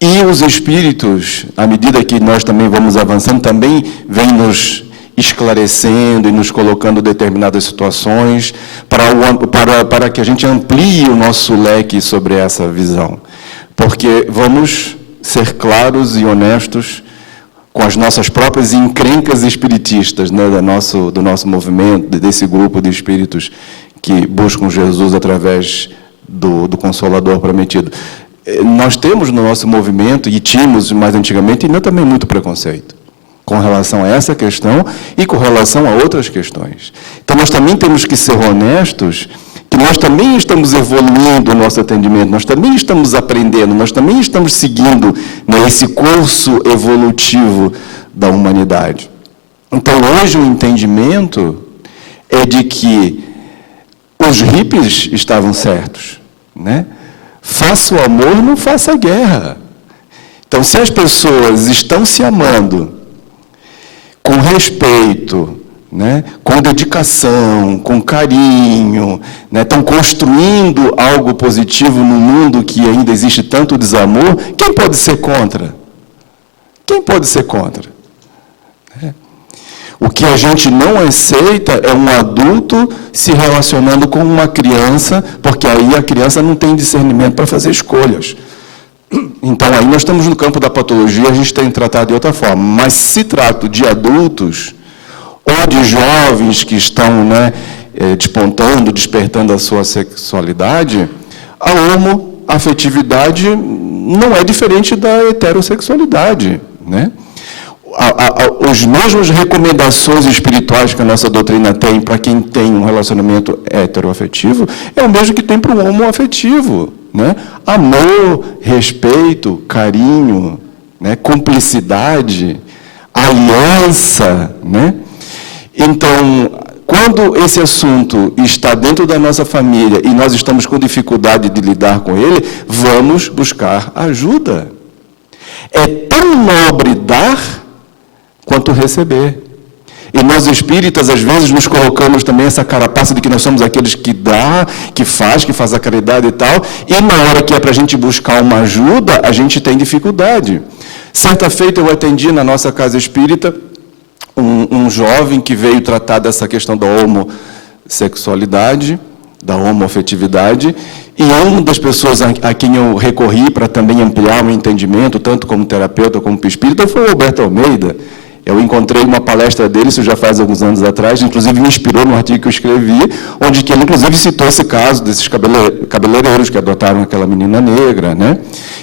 E os espíritos, à medida que nós também vamos avançando, também vêm nos esclarecendo e nos colocando determinadas situações para que a gente amplie o nosso leque sobre essa visão. Porque vamos ser claros e honestos com as nossas próprias encrencas espiritistas, né, do nosso movimento, desse grupo de espíritos que buscam Jesus através do Consolador prometido. Nós temos no nosso movimento, e tínhamos mais antigamente, ainda também muito preconceito com relação a essa questão e com relação a outras questões. Então, nós também temos que ser honestos, que nós também estamos evoluindo o nosso atendimento, nós também estamos aprendendo, nós também estamos seguindo, né, esse curso evolutivo da humanidade. Então, hoje o entendimento é de que os hippies estavam certos, né? Faça o amor, não faça a guerra. Então, se as pessoas estão se amando com respeito, né, com dedicação, com carinho, né, estão construindo algo positivo no mundo que ainda existe tanto desamor, quem pode ser contra? Quem pode ser contra? O que a gente não aceita é um adulto se relacionando com uma criança, porque aí a criança não tem discernimento para fazer escolhas. Então, aí nós estamos no campo da patologia, a gente tem que tratar de outra forma. Mas se trata de adultos ou de jovens que estão, né, despontando, despertando a sua sexualidade, a homoafetividade não é diferente da heterossexualidade, né? As mesmas recomendações espirituais que a nossa doutrina tem para quem tem um relacionamento heteroafetivo é o mesmo que tem para o homoafetivo, né? Amor, respeito, carinho, né? Cumplicidade, aliança, né? Então, quando esse assunto está dentro da nossa família e nós estamos com dificuldade de lidar com ele, vamos buscar ajuda. É tão nobre dar quanto receber. E nós espíritas, às vezes, nos colocamos também essa carapaça de que nós somos aqueles que dá, que faz a caridade e tal, e na hora que é para a gente buscar uma ajuda, a gente tem dificuldade. Certa feita eu atendi na nossa casa espírita um jovem que veio tratar dessa questão da homossexualidade, da homoafetividade, e uma das pessoas a quem eu recorri para também ampliar o entendimento, tanto como terapeuta como espírita, foi o Alberto Almeida. Eu encontrei uma palestra dele, isso já faz alguns anos atrás, inclusive me inspirou no artigo que eu escrevi, onde que ele, inclusive, citou esse caso desses cabeleireiros que adotaram aquela menina negra, né?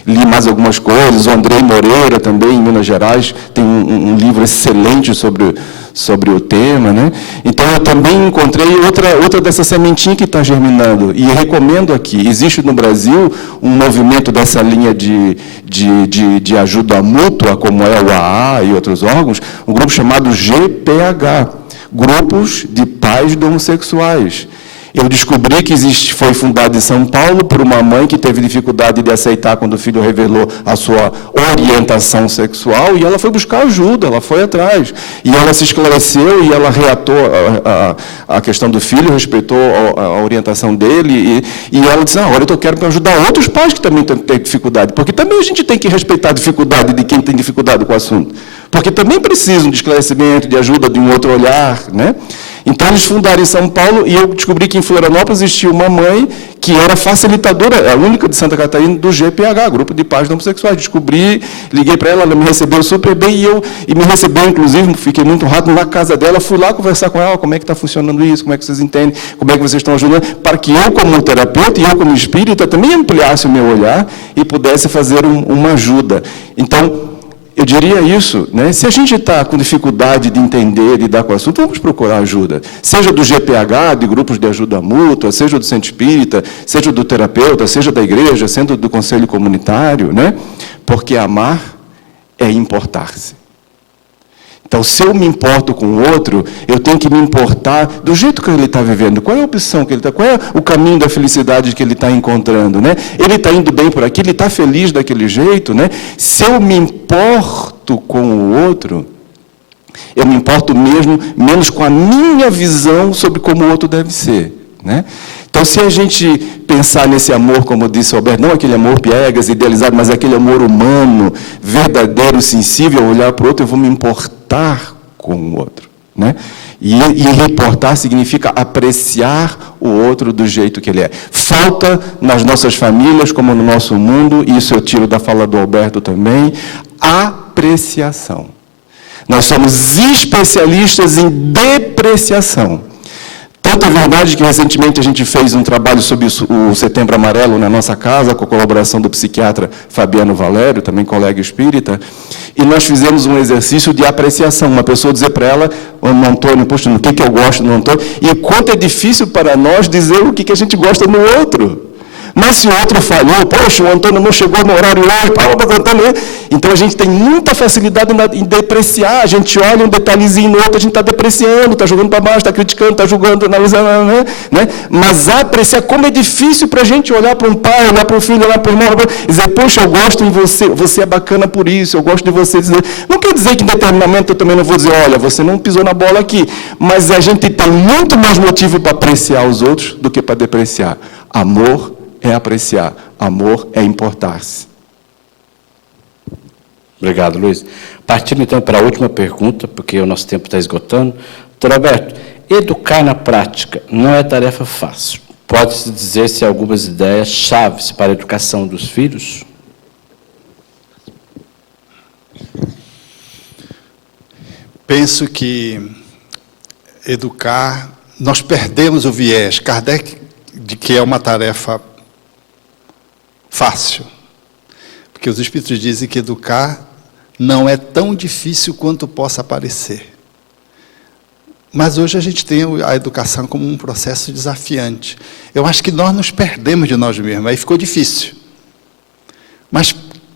Li mais algumas coisas, o Andrei Moreira, também, em Minas Gerais, tem um livro excelente sobre o tema, né? Então, eu também encontrei outra dessa sementinha que está germinando, e recomendo aqui, existe no Brasil um movimento dessa linha de ajuda mútua, como é o AA e outros órgãos, um grupo chamado GPH, Grupos de Pais de Homossexuais. Eu descobri que foi fundado em São Paulo por uma mãe que teve dificuldade de aceitar quando o filho revelou a sua orientação sexual, e ela foi buscar ajuda, ela foi atrás. E ela se esclareceu e ela reatou a questão do filho, respeitou a orientação dele, e ela disse, agora eu quero ajudar outros pais que também têm dificuldade, porque também a gente tem que respeitar a dificuldade de quem tem dificuldade com o assunto, porque também precisam de esclarecimento, de ajuda, de um outro olhar, né? Então, eles fundaram em São Paulo, e eu descobri que em Florianópolis existia uma mãe que era facilitadora, a única de Santa Catarina, do GPH, Grupo de Pais de Homossexuais. Descobri, liguei para ela me recebeu super bem, e me recebeu, inclusive, fiquei muito rápido na casa dela, fui lá conversar com ela, como é que está funcionando isso, como é que vocês entendem, como é que vocês estão ajudando, para que eu, como terapeuta, e eu, como espírita, também ampliasse o meu olhar e pudesse fazer uma ajuda. Então, eu diria isso, né? Se a gente está com dificuldade de entender, de lidar com o assunto, vamos procurar ajuda. Seja do GPH, de grupos de ajuda mútua, seja do centro espírita, seja do terapeuta, seja da igreja, seja do conselho comunitário, né? Porque amar é importar-se. Então, se eu me importo com o outro, eu tenho que me importar do jeito que ele está vivendo. Qual é a opção que ele está, qual é o caminho da felicidade que ele está encontrando, né? Ele está indo bem por aqui, ele está feliz daquele jeito, né? Se eu me importo com o outro, eu me importo menos com a minha visão sobre como o outro deve ser, né? Então, se a gente pensar nesse amor, como disse o Alberto, não aquele amor piegas, idealizado, mas aquele amor humano, verdadeiro, sensível, olhar para o outro, eu vou me importar com o outro, né? E reportar significa apreciar o outro do jeito que ele é. Falta nas nossas famílias, como no nosso mundo, e isso eu tiro da fala do Alberto também, apreciação. Nós somos especialistas em depreciação. Tanto é verdade que recentemente a gente fez um trabalho sobre o Setembro Amarelo na nossa casa, com a colaboração do psiquiatra Fabiano Valério, também colega espírita, e nós fizemos um exercício de apreciação. Uma pessoa dizer para ela, o Antônio, poxa, no que eu gosto no Antônio, e quanto é difícil para nós dizer o que a gente gosta no outro. Mas se o outro falhou, poxa, o Antônio não chegou no horário hoje, então a gente tem muita facilidade em depreciar, a gente olha um detalhezinho no outro, a gente está depreciando, está jogando para baixo, está criticando, está julgando, analisando, né? Mas apreciar, como é difícil para a gente olhar para um pai, olhar para um filho, olhar para o irmão, dizer, poxa, eu gosto de você, você é bacana por isso, eu gosto de você. Não quer dizer que em determinado momento eu também não vou dizer, olha, você não pisou na bola aqui, mas a gente tem muito mais motivo para apreciar os outros do que para depreciar. Amor é apreciar, amor é importar-se. Obrigado, Luiz. Partindo então para a última pergunta, porque o nosso tempo está esgotando. Doutor Alberto, educar na prática não é tarefa fácil. Pode-se dizer-se algumas ideias chaves para a educação dos filhos? Penso que educar, nós perdemos o viés, Kardec, de que é uma tarefa fácil. Porque os Espíritos dizem que educar não é tão difícil quanto possa parecer. Mas hoje a gente tem a educação como um processo desafiante. Eu acho que nós nos perdemos de nós mesmos, aí ficou difícil. Mas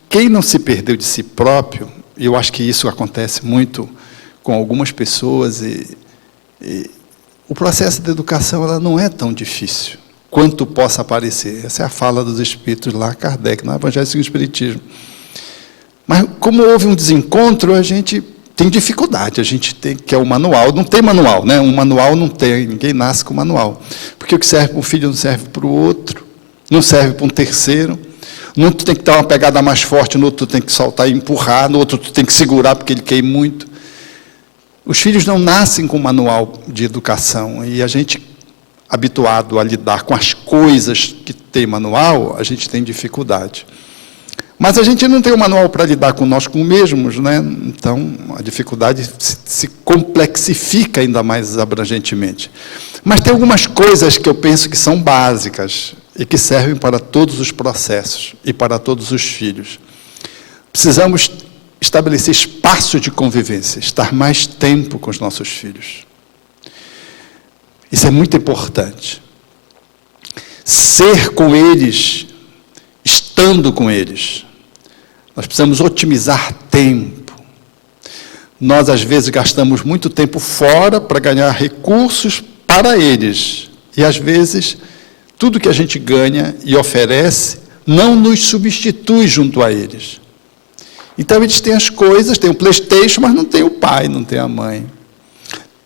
quem não se perdeu de si próprio, e eu acho que isso acontece muito com algumas pessoas, o processo de educação ela não é tão difícil quanto possa parecer. Essa é a fala dos Espíritos lá, Kardec, no Evangelho segundo o Espiritismo. Mas, como houve um desencontro, a gente tem dificuldade, a gente tem, que é o manual, não tem manual, né? Um manual não tem, ninguém nasce com manual. Porque o que serve para um filho não serve para o outro, não serve para um terceiro. No outro tem que dar uma pegada mais forte, no outro tem que soltar e empurrar, no outro tem que segurar porque ele quer muito. Os filhos não nascem com manual de educação, e a gente, habituado a lidar com as coisas que tem manual, a gente tem dificuldade. Mas a gente não tem um manual para lidar com nós mesmos, né? Então, a dificuldade se complexifica ainda mais abrangentemente. Mas tem algumas coisas que eu penso que são básicas e que servem para todos os processos e para todos os filhos. Precisamos estabelecer espaço de convivência, estar mais tempo com os nossos filhos. Isso é muito importante. Ser com eles, estando com eles. Nós precisamos otimizar tempo. Nós, às vezes, gastamos muito tempo fora para ganhar recursos para eles. E, às vezes, tudo que a gente ganha e oferece não nos substitui junto a eles. Então, eles têm as coisas, têm o PlayStation, mas não tem o pai, não tem a mãe.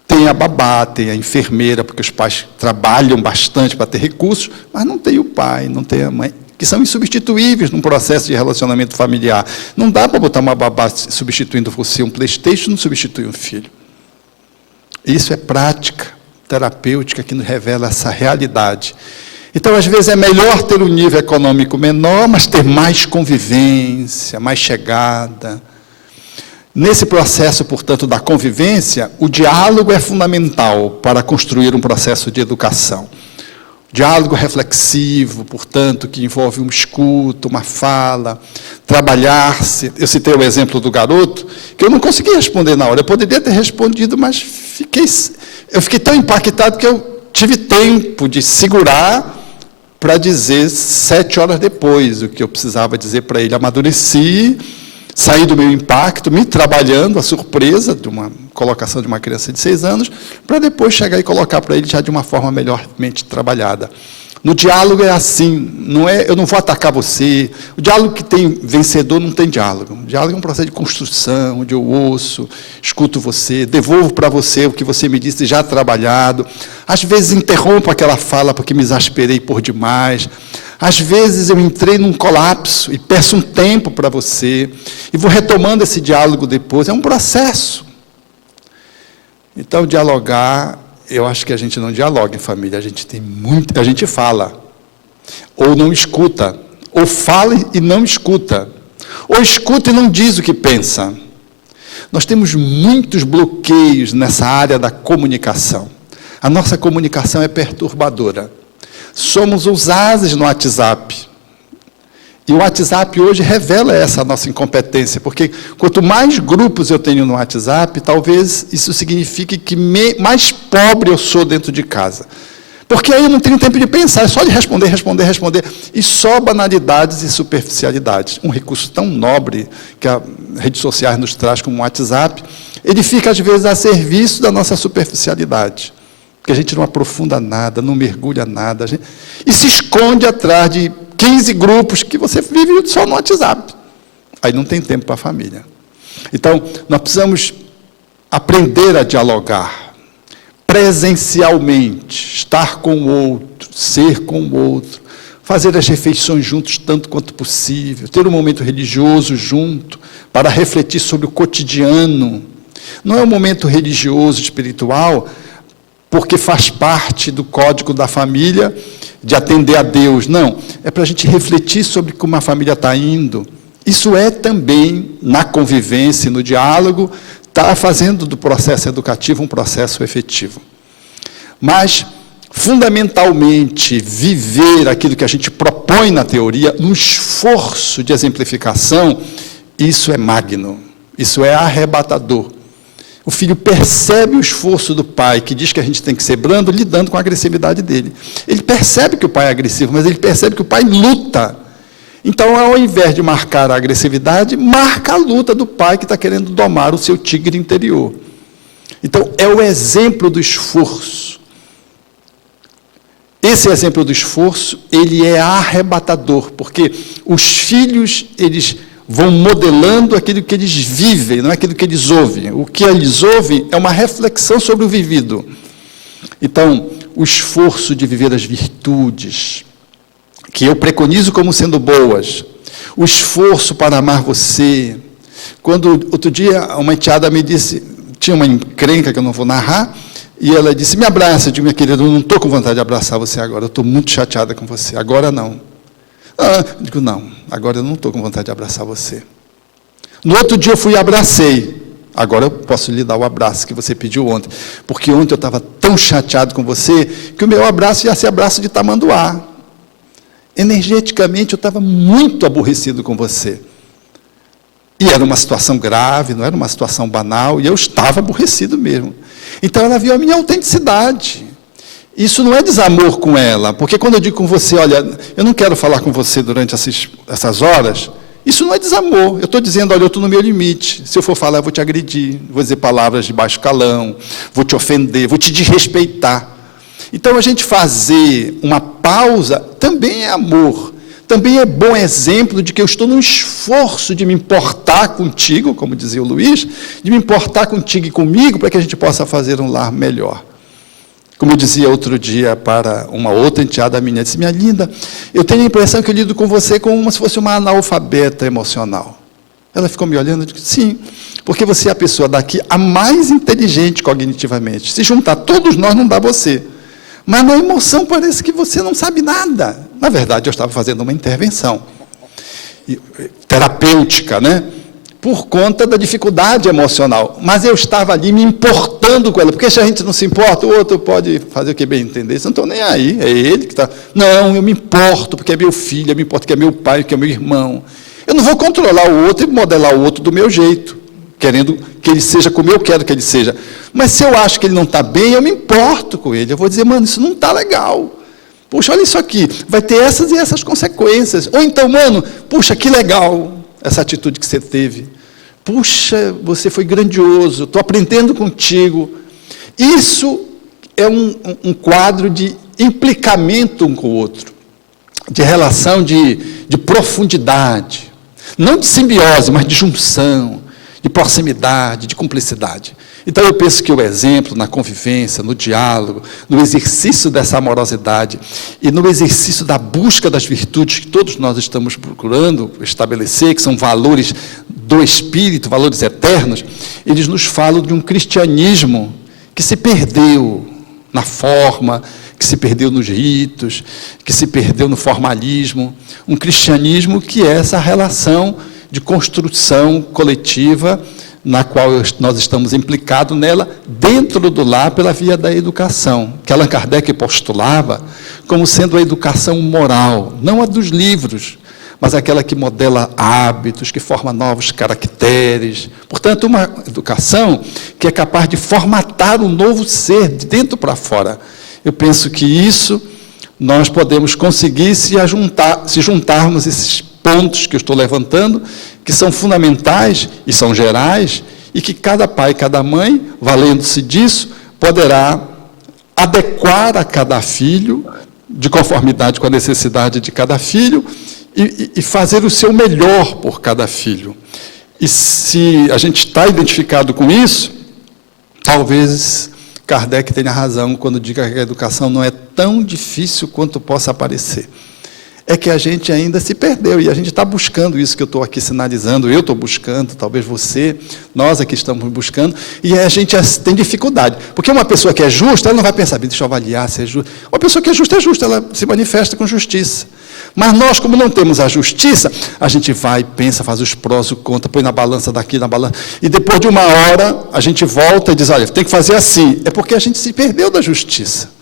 Tem a babá, tem a enfermeira, porque os pais trabalham bastante para ter recursos, mas não tem o pai, não tem a mãe, que são insubstituíveis num processo de relacionamento familiar. Não dá para botar uma babá substituindo você, um PlayStation não substitui um filho. Isso é prática terapêutica que nos revela essa realidade. Então, às vezes, é melhor ter um nível econômico menor, mas ter mais convivência, mais chegada. Nesse processo, portanto, da convivência, o diálogo é fundamental para construir um processo de educação. Diálogo reflexivo, portanto, que envolve uma escuta, uma fala, trabalhar-se. Eu citei o exemplo do garoto, que eu não consegui responder na hora. Eu poderia ter respondido, mas eu fiquei tão impactado que eu tive tempo de segurar para dizer 7 horas depois o que eu precisava dizer para ele. Amadureci, saí do meu impacto, me trabalhando, a surpresa de uma colocação de uma criança de 6 anos, para depois chegar e colocar para ele já de uma forma melhormente trabalhada. No diálogo é assim, não é, eu não vou atacar você. O diálogo que tem vencedor não tem diálogo. O diálogo é um processo de construção, onde eu ouço, escuto você, devolvo para você o que você me disse já trabalhado. Às vezes interrompo aquela fala porque me exasperei por demais. Às vezes eu entrei num colapso e peço um tempo para você, e vou retomando esse diálogo depois. É um processo. Então, dialogar, eu acho que a gente não dialoga em família, a gente fala, ou não escuta, ou fala e não escuta, ou escuta e não diz o que pensa. Nós temos muitos bloqueios nessa área da comunicação. A nossa comunicação é perturbadora. Somos os ases no WhatsApp. E o WhatsApp hoje revela essa nossa incompetência, porque quanto mais grupos eu tenho no WhatsApp, talvez isso signifique que mais pobre eu sou dentro de casa. Porque aí eu não tenho tempo de pensar, é só de responder, e só banalidades e superficialidades. Um recurso tão nobre que as redes sociais nos traz como o WhatsApp, ele fica às vezes a serviço da nossa superficialidade. Porque a gente não aprofunda nada, não mergulha nada, e se esconde atrás de 15 grupos que você vive só no WhatsApp. Aí não tem tempo para a família. Então, nós precisamos aprender a dialogar presencialmente, estar com o outro, ser com o outro, fazer as refeições juntos tanto quanto possível, ter um momento religioso junto, para refletir sobre o cotidiano. Não é um momento religioso, espiritual, porque faz parte do código da família de atender a Deus. Não, é para a gente refletir sobre como a família está indo. Isso é também, na convivência, no diálogo, está fazendo do processo educativo um processo efetivo. Mas, fundamentalmente, viver aquilo que a gente propõe na teoria, no esforço de exemplificação, isso é magno, isso é arrebatador. O filho percebe o esforço do pai, que diz que a gente tem que ser brando, lidando com a agressividade dele. Ele percebe que o pai é agressivo, mas ele percebe que o pai luta. Então, ao invés de marcar a agressividade, marca a luta do pai que está querendo domar o seu tigre interior. Então, é o exemplo do esforço. Esse exemplo do esforço, ele é arrebatador, porque os filhos, eles vão modelando aquilo que eles vivem, não é aquilo que eles ouvem. O que eles ouvem é uma reflexão sobre o vivido. Então, o esforço de viver as virtudes, que eu preconizo como sendo boas, o esforço para amar você. Quando, outro dia, uma enteada me disse, tinha uma encrenca que eu não vou narrar, e ela disse, me abraça. Eu digo, minha querida, eu não estou com vontade de abraçar você agora, eu estou muito chateada com você, agora não. Eu digo, não, agora eu não estou com vontade de abraçar você. No outro dia eu fui e abracei. Agora eu posso lhe dar o abraço que você pediu ontem. Porque ontem eu estava tão chateado com você, que o meu abraço ia ser abraço de tamanduá. Energeticamente eu estava muito aborrecido com você. E era uma situação grave, não era uma situação banal, e eu estava aborrecido mesmo. Então ela viu a minha autenticidade. Isso não é desamor com ela, porque quando eu digo com você, olha, eu não quero falar com você durante essas horas, isso não é desamor. Eu estou dizendo, olha, eu estou no meu limite. Se eu for falar, eu vou te agredir, vou dizer palavras de baixo calão, vou te ofender, vou te desrespeitar. Então, a gente fazer uma pausa também é amor, também é bom exemplo de que eu estou num esforço de me importar contigo, como dizia o Luiz, de me importar contigo e comigo, para que a gente possa fazer um lar melhor. Como eu dizia outro dia para uma outra enteada minha, disse, minha linda, eu tenho a impressão que eu lido com você como se fosse uma analfabeta emocional. Ela ficou me olhando e disse, sim, porque você é a pessoa daqui a mais inteligente cognitivamente. Se juntar todos nós, não dá você. Mas na emoção parece que você não sabe nada. Na verdade, eu estava fazendo uma intervenção terapêutica, né? Por conta da dificuldade emocional. Mas eu estava ali me importando com ela, porque se a gente não se importa, o outro pode fazer o que bem entender. Isso não estou nem aí, é ele que está... Não, eu me importo, porque é meu filho, eu me importo que é meu pai, que é meu irmão. Eu não vou controlar o outro e modelar o outro do meu jeito, querendo que ele seja como eu quero que ele seja. Mas se eu acho que ele não está bem, eu me importo com ele. Eu vou dizer, mano, isso não está legal. Puxa, olha isso aqui, vai ter essas e essas consequências. Ou então, mano, puxa, que legal essa atitude que você teve. Puxa, você foi grandioso, estou aprendendo contigo. Isso é um quadro de implicamento um com o outro, de relação de profundidade, não de simbiose, mas de junção, de proximidade, de cumplicidade. Então, eu penso que o exemplo na convivência, no diálogo, no exercício dessa amorosidade e no exercício da busca das virtudes que todos nós estamos procurando estabelecer, que são valores do espírito, valores eternos, eles nos falam de um cristianismo que se perdeu na forma, que se perdeu nos ritos, que se perdeu no formalismo. Um cristianismo que é essa relação de construção coletiva na qual nós estamos implicados nela, dentro do lar, pela via da educação, que Allan Kardec postulava como sendo a educação moral, não a dos livros, mas aquela que modela hábitos, que forma novos caracteres. Portanto, uma educação que é capaz de formatar um novo ser, de dentro para fora. Eu penso que isso nós podemos conseguir se juntarmos esses pontos que eu estou levantando, que são fundamentais e são gerais, e que cada pai e cada mãe, valendo-se disso, poderá adequar a cada filho, de conformidade com a necessidade de cada filho, e fazer o seu melhor por cada filho. E se a gente está identificado com isso, talvez Kardec tenha razão quando diga que a educação não é tão difícil quanto possa parecer. É que a gente ainda se perdeu, e a gente está buscando isso que eu estou aqui sinalizando, eu estou buscando, talvez você, nós aqui estamos buscando, e a gente tem dificuldade. Porque uma pessoa que é justa, ela não vai pensar, deixa eu avaliar se é justa. Uma pessoa que é justa, ela se manifesta com justiça. Mas nós, como não temos a justiça, a gente vai, pensa, faz os prós, o contra, põe na balança daqui, na balança, e depois de uma hora, a gente volta e diz, olha, tem que fazer assim. É porque a gente se perdeu da justiça.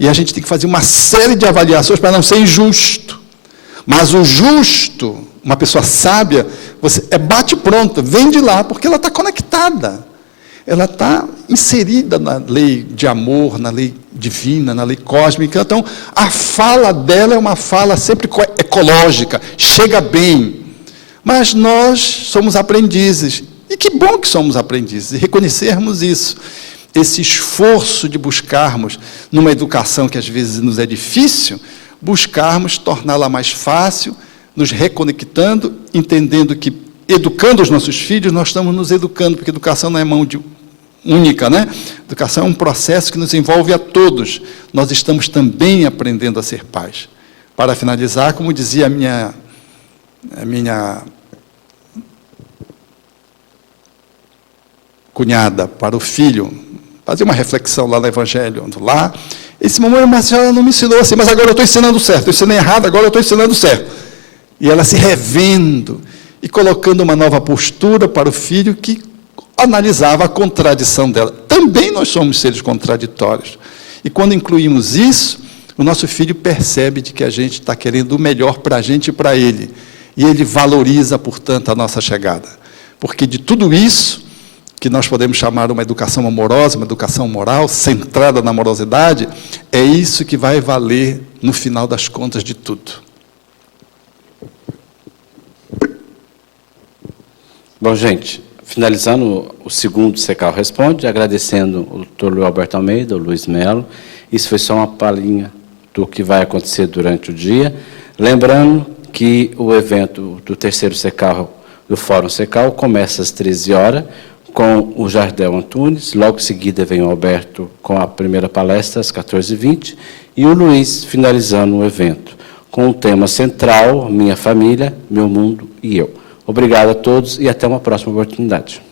E a gente tem que fazer uma série de avaliações para não ser injusto. Mas o justo, uma pessoa sábia, você bate pronto, vem de lá, porque ela está conectada. Ela está inserida na lei de amor, na lei divina, na lei cósmica. Então, a fala dela é uma fala sempre ecológica, chega bem. Mas nós somos aprendizes. E que bom que somos aprendizes, e reconhecermos isso. Esse esforço de buscarmos, numa educação que às vezes nos é difícil, buscarmos torná-la mais fácil, nos reconectando, entendendo que, educando os nossos filhos, nós estamos nos educando, porque educação não é mão única, né? Educação é um processo que nos envolve a todos. Nós estamos também aprendendo a ser pais. Para finalizar, como dizia a minha cunhada para o filho, fazer uma reflexão lá no Evangelho, lá, esse mamãe, mas a senhora não me ensinou assim, mas agora eu estou ensinando certo, eu ensinei errado, agora eu estou ensinando certo. E ela se revendo e colocando uma nova postura para o filho que analisava a contradição dela. Também nós somos seres contraditórios. E quando incluímos isso, o nosso filho percebe de que a gente está querendo o melhor para a gente e para ele. E ele valoriza, portanto, a nossa chegada. Porque de tudo isso, que nós podemos chamar uma educação amorosa, uma educação moral, centrada na amorosidade, é isso que vai valer, no final das contas, de tudo. Bom, gente, finalizando o segundo Secal Responde, agradecendo o Dr. Luiz Alberto Almeida, o Luiz Melo. Isso foi só uma palhinha do que vai acontecer durante o dia. Lembrando que o evento do terceiro Secal, do Fórum Secal, começa às 13 horas, com o Jardel Antunes, logo em seguida vem o Alberto com a primeira palestra, às 14h20, e o Luiz finalizando o evento, com o tema central, Minha Família, Meu Mundo e Eu. Obrigado a todos e até uma próxima oportunidade.